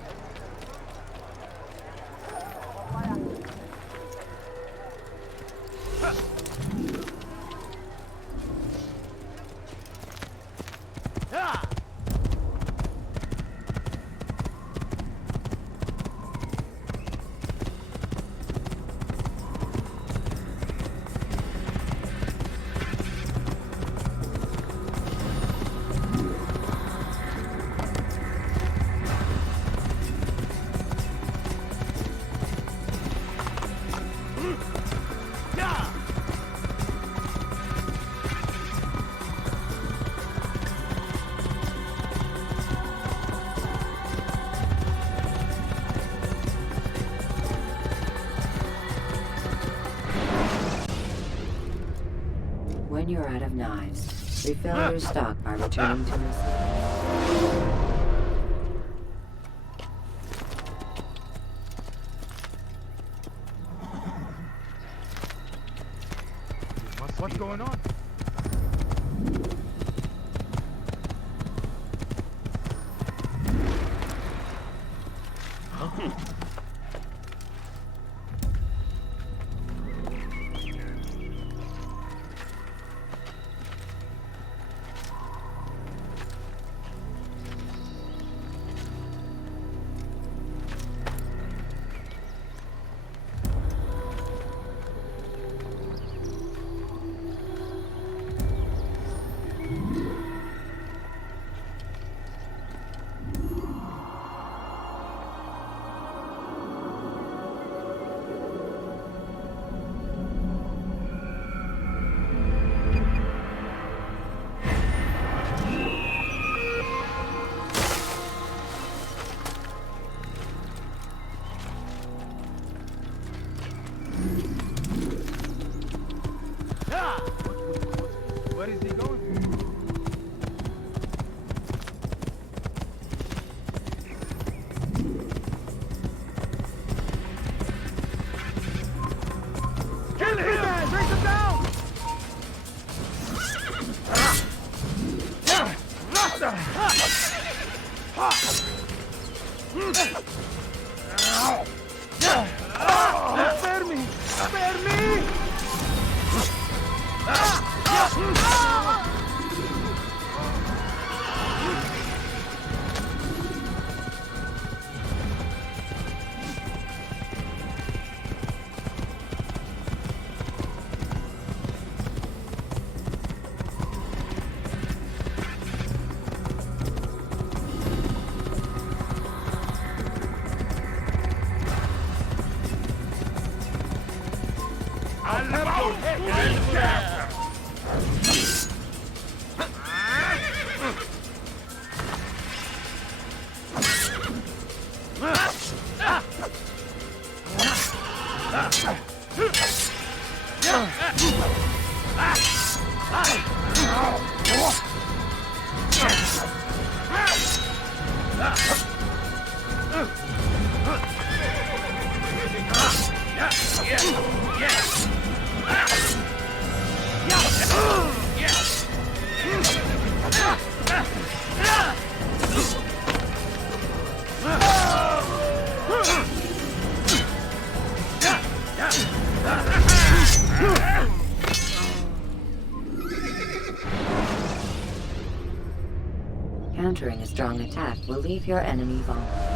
When you're out of knives, refill your stock by returning to us. What's going on? Spare me! Spare me! Countering a strong attack will leave your enemy vulnerable.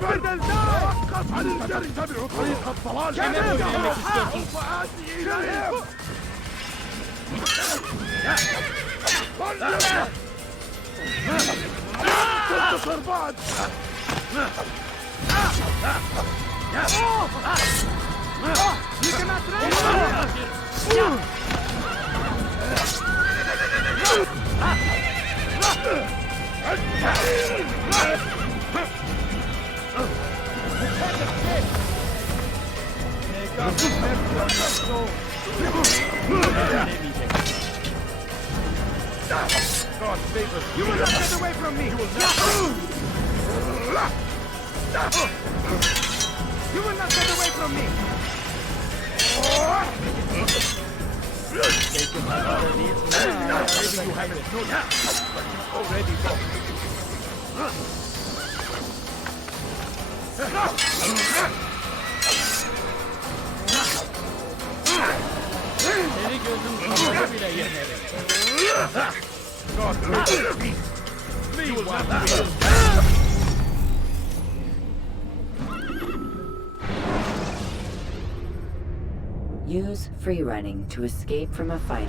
توقف عن الجري، اتبعوا طريق الضلال. تنتصر بعد. You cannot run! You will not get away from me! You will not get away from me! Take it out of these now. Maybe you haven't noticed, but you already know. Use free running to escape from a fight.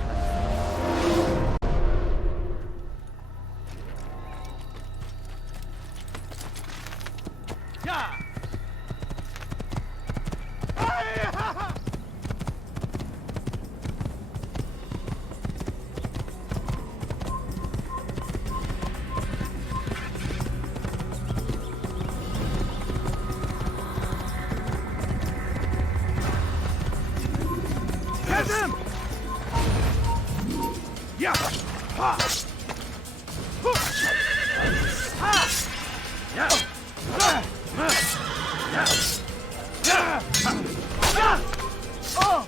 Get him! Yeah! Ha! Ha! Yeah! Oh!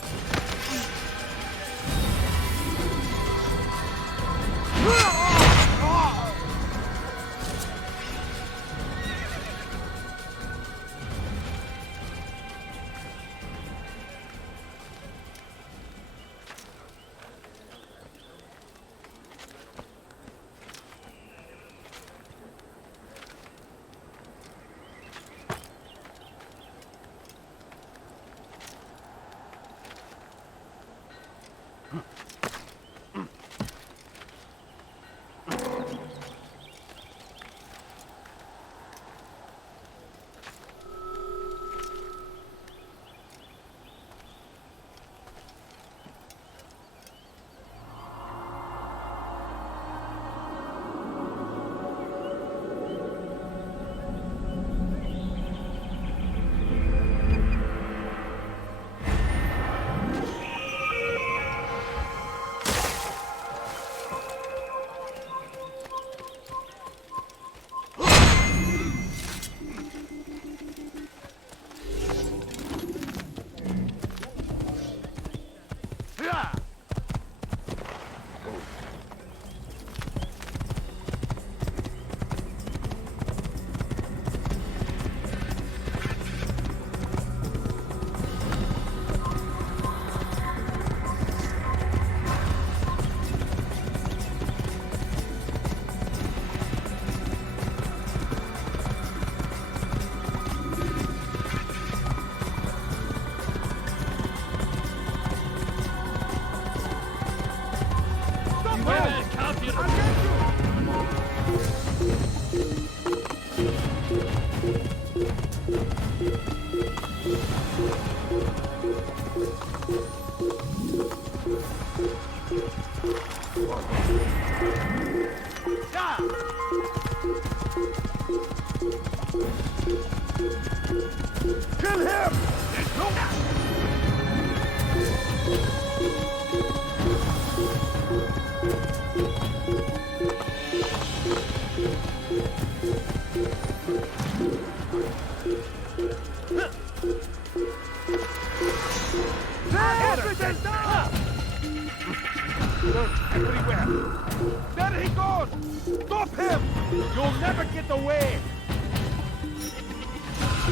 away!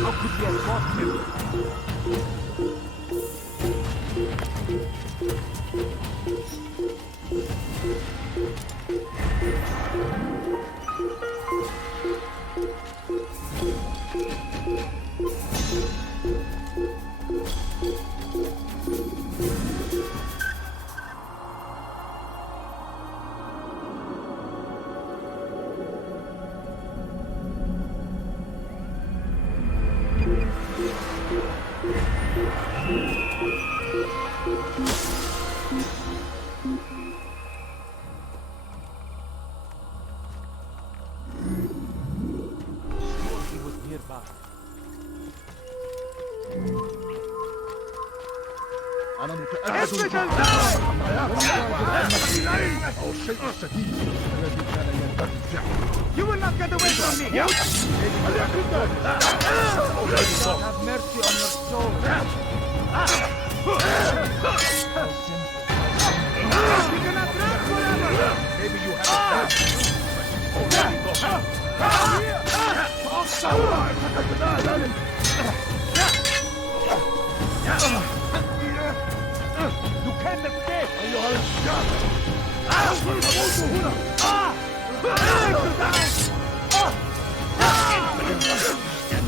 How could we have lost him? أنا متأكد أو الشيء الشديد الذي كان ينبغي فعله. You will not get away from me! Have mercy on your soul! You cannot run forever! Maybe you have You can't escape! أيها الشافع تموت هنا!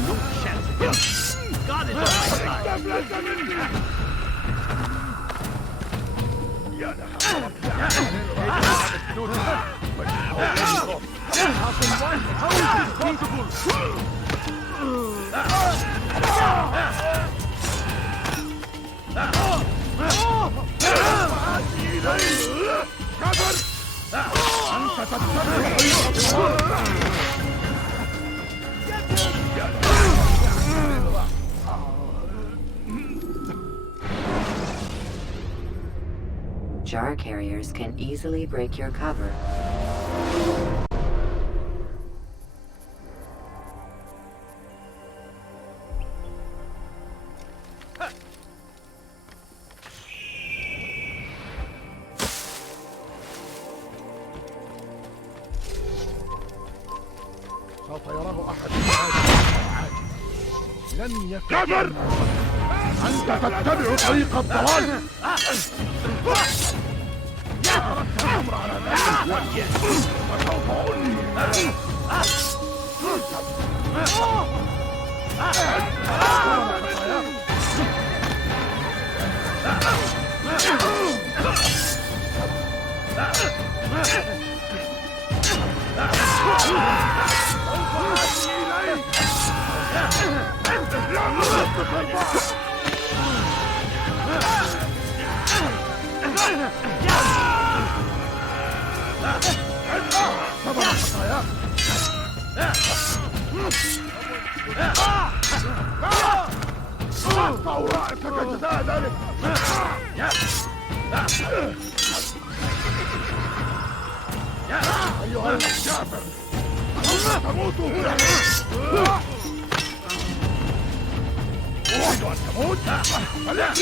No chance! God is on my side! How is this Jar carriers can easily break your cover. سوف يراه أحد عاجل لن يكن أنت تتبع طريق الضلال أردت الأمر على ذلك وسوف أنهي أورائك كجزاء ذلك أيها الشافر تموت هنا أريد أن تموت فلا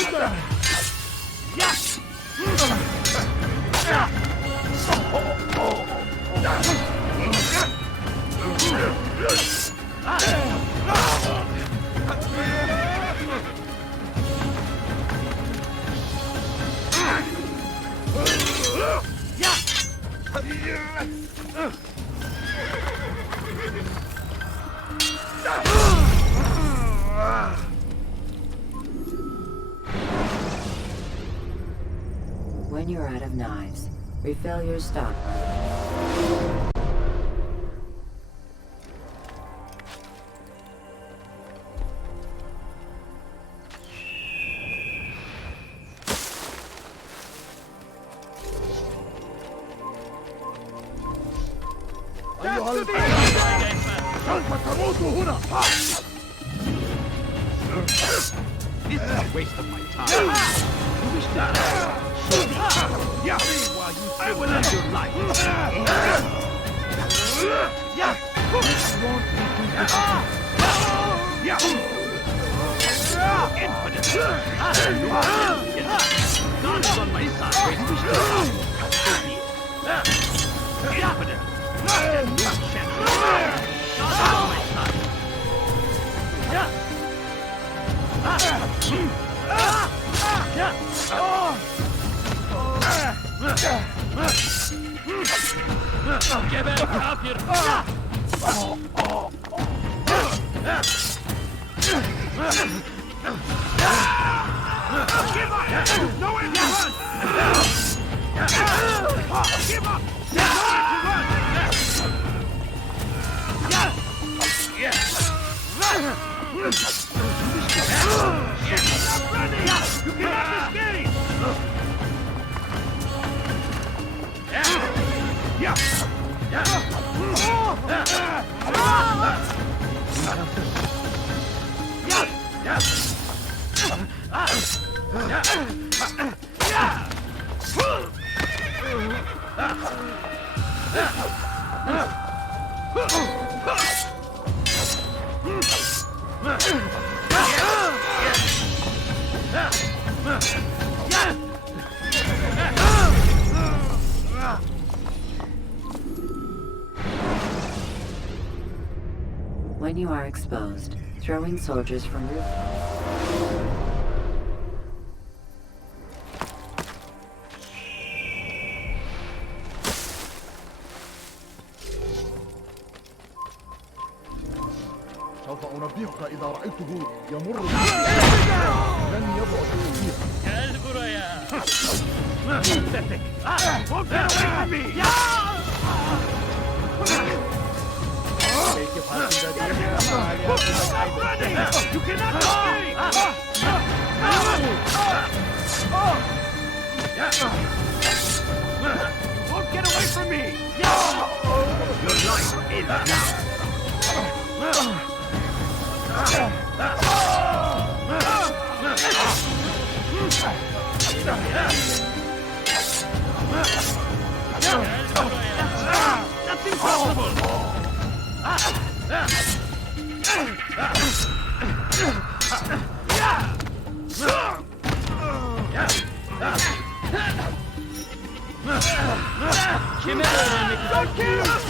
When you're out of knives, refill your stock. أيها الأيام سوف تموت هنا This is a waste of my time. You wish to die? Show me. Yeah. While you I will end your life. Yeah. Won't be too yeah. Infinite. God is on my side. You wish to die? Show me. Infinite. No chance. Get back up here! Give up! Nowhere to run! Give up! Stop running! You cannot escape! When you are exposed, throwing soldiers from rooftops. سوف أنبهك إذا رأيته يمر لن يبعد كثيرا. You cannot escape! You won't get away from me! Your life is now! That's impossible! Don't kill him!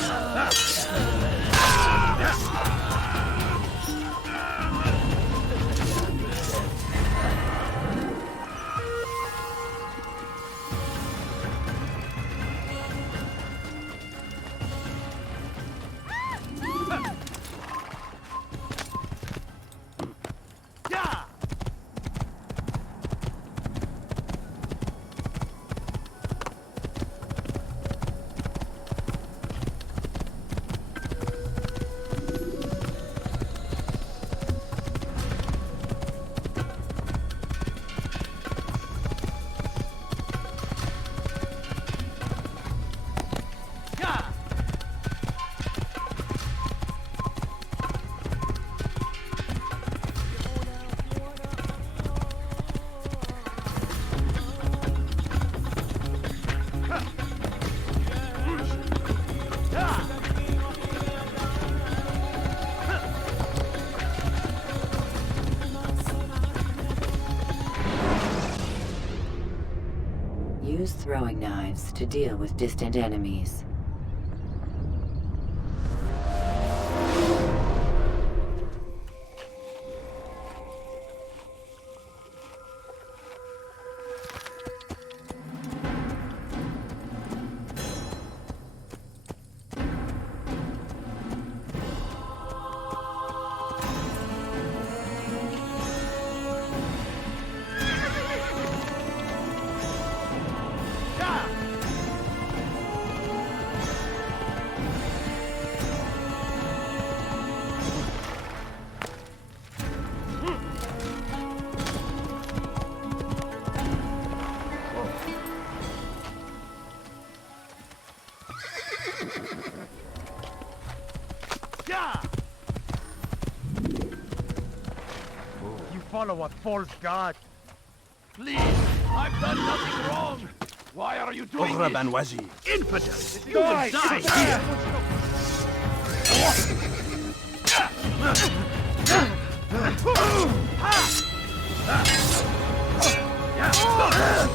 Use throwing knives to deal with distant enemies. You follow a false god. Please, I've done nothing wrong. Why are you doing this? Infidel! You will die here!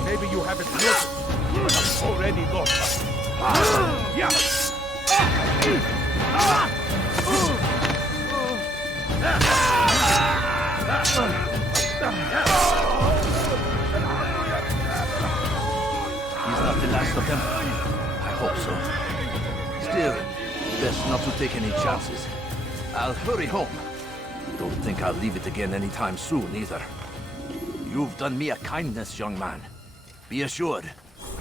Maybe you haven't noticed, but I'm already lost. He's not the last of them. I hope so. Still, best not to take any chances. I'll hurry home. Don't think I'll leave it again anytime soon, either. You've done me a kindness, young man. Be assured,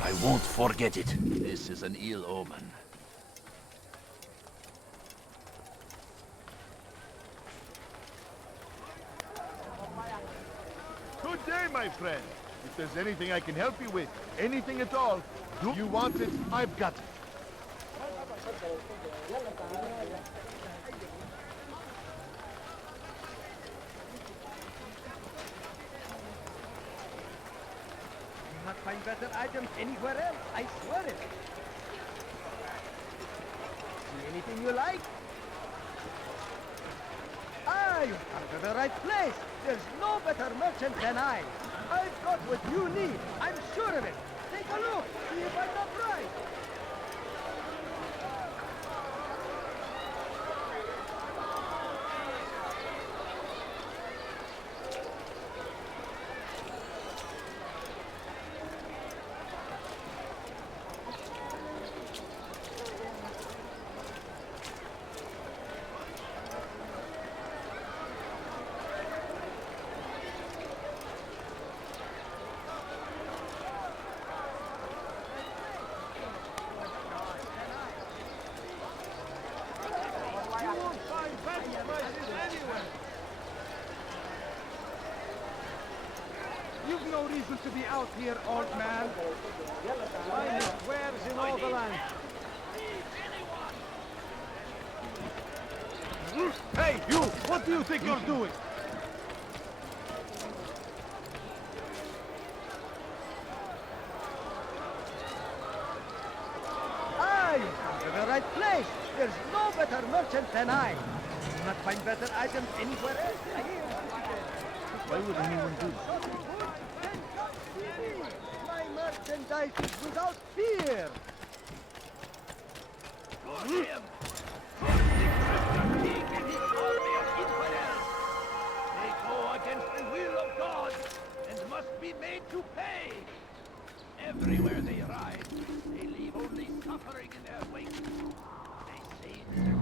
I won't forget it. This is an ill omen. Good day, my friend. If there's anything I can help you with, anything at all, do you want it? I've got it. You not find better items anywhere else, I swear it. See anything you like? Ah, you've come to the right place. There's no better merchant than I. I've got what you need. I'm sure of it. Take a look. See if I'm not right. You've no reason to be out here, old man. Finest wares in all the land. Hey, you! What do you think you're doing? Ah, you've come to the right place. There's no better merchant than I. You not find better items anywhere else. Why would anyone do that? My merchandise is without fear. For him! They go against the will of God and must be made to pay. Everywhere they ride, they leave only suffering in their wake. They say they're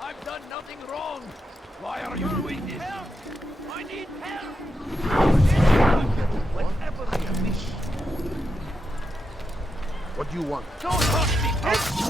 I've done nothing wrong. Why are you doing this? Help! I need help! Whatever you wish. What do you want? Don't hurt me, Thank you.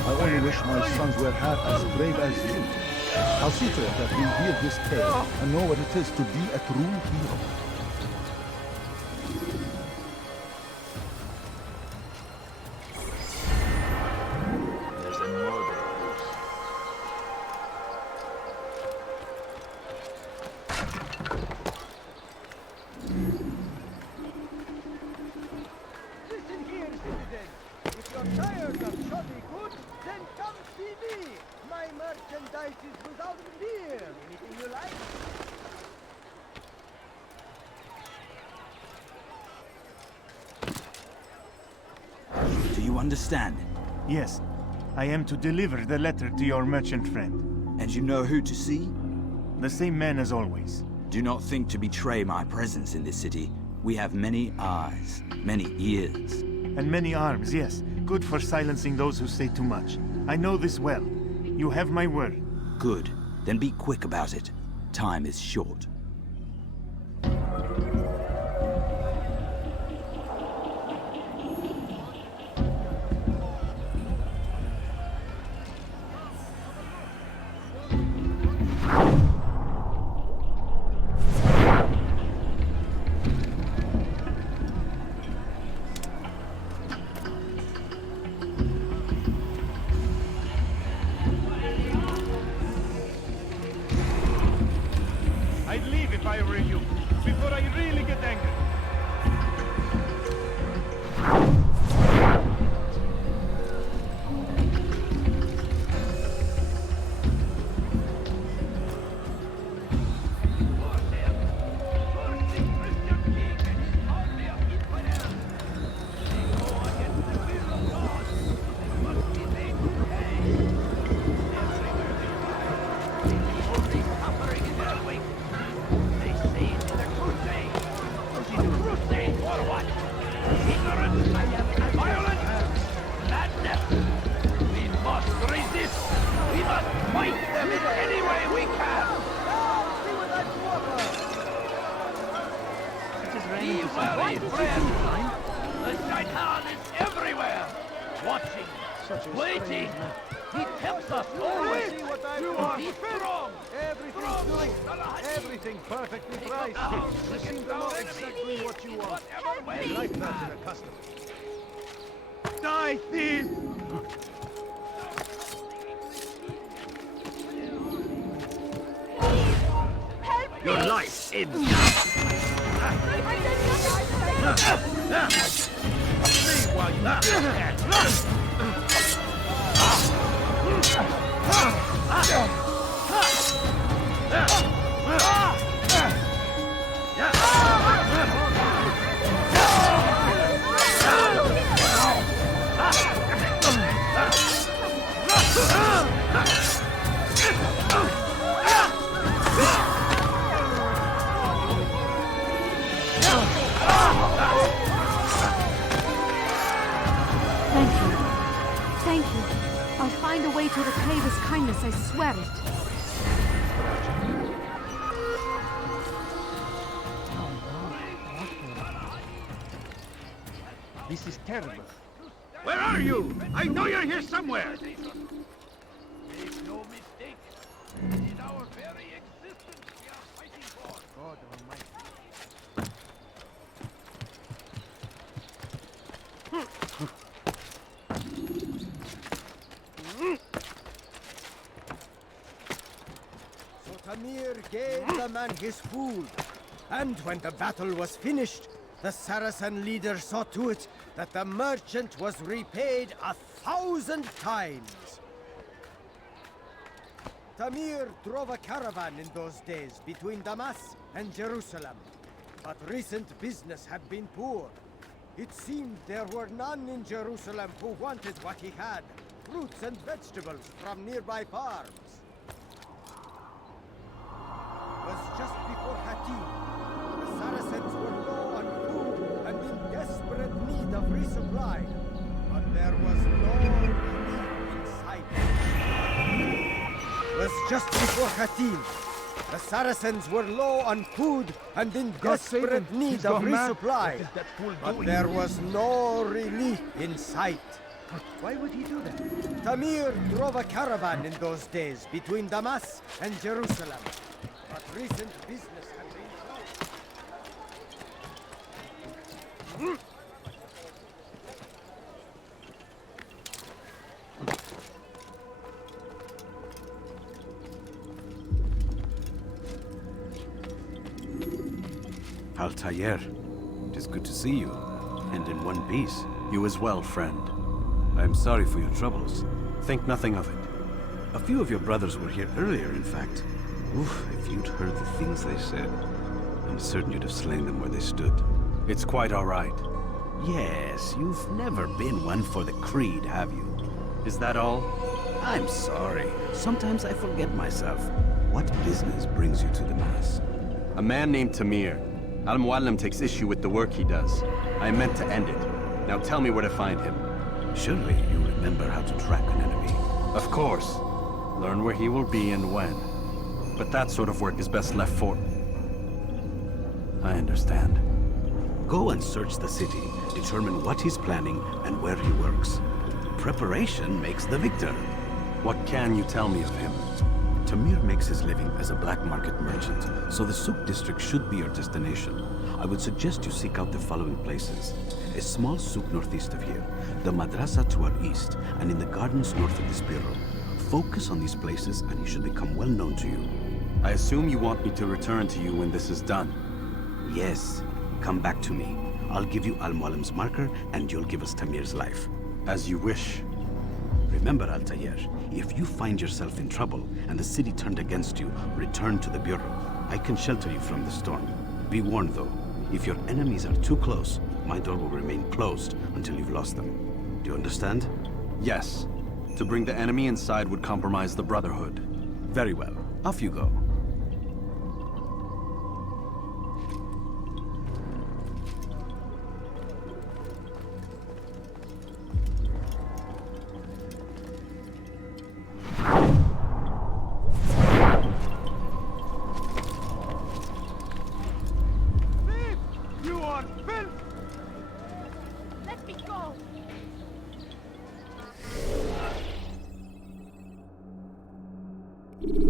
I only wish my sons were half as brave as you. I'll see to it that we hear this tale and know what it is to be a true hero. There's a murder. Listen here, citizen. If you're tired of shoddy goods, then come see me. My merchandise is without fear. Anything you like? Do you understand? Yes. I am to deliver the letter to your merchant friend. And you know who to see? The same man as always. Do not think to betray my presence in this city. We have many eyes, many ears. And many arms, yes. Good for silencing those who say too much. I know this well. You have my word. Good. Then be quick about it. Time is short. We must resist! We must fight them in any way we can! Be wary, friend! The Shaitan is everywhere! Watching, waiting! He tempts us always! Be strong! Everything perfectly priced. You seem to know exactly what you want. I like that in a customer. Die, thief! Your life ends See while you Thank you. I'll find a way to repay this kindness, I swear it. This is terrible. Where are you? I know you're here somewhere! Make no mistake. It is our very existence we are fighting for. God Almighty. So Tamir gave the man his food, and when the battle was finished, the Saracen leader saw to it that the merchant was repaid 1,000 times. Tamir drove a caravan in those days between Damas and Jerusalem, but recent business had been poor. It seemed there were none in Jerusalem who wanted what he had, fruits and vegetables from nearby farms. It was just before Hattin. The Saracens were low on food and in desperate need of resupply, but there was no relief in sight. It was just before Hattin. The Saracens were low on food and in desperate need of resupply, but there was no relief in sight. Why would he do that? Tamir drove a caravan in those days between Damas and Jerusalem, but recent business had been slow. Altair, it is good to see you, and in one piece. You as well, friend. I am sorry for your troubles. Think nothing of it. A few of your brothers were here earlier, in fact. Oof, if you'd heard the things they said, I'm certain you'd have slain them where they stood. It's quite all right. Yes, you've never been one for the creed, have you? Is that all? I'm sorry. Sometimes I forget myself. What business brings you to the Mass? A man named Tamir. Al-Muallim takes issue with the work he does. I meant to end it. Now tell me where to find him. Surely you remember how to track an enemy. Of course. Learn where he will be and when. But that sort of work is best left for... I understand. Go and search the city, determine what he's planning and where he works. Preparation makes the victor. What can you tell me of him? Tamir makes his living as a black market merchant, so the Souk district should be your destination. I would suggest you seek out the following places. A small souk northeast of here, the madrasa to our east, and in the gardens north of this bureau. Focus on these places and he should become well known to you. I assume you want me to return to you when this is done? Yes. Come back to me. I'll give you Al-Muallim's marker and you'll give us Tamir's life. As you wish. Remember, Altair, if you find yourself in trouble and the city turned against you, return to the bureau. I can shelter you from the storm. Be warned though, if your enemies are too close, my door will remain closed until you've lost them. Do you understand? Yes. To bring the enemy inside would compromise the Brotherhood. Very well. Off you go. you.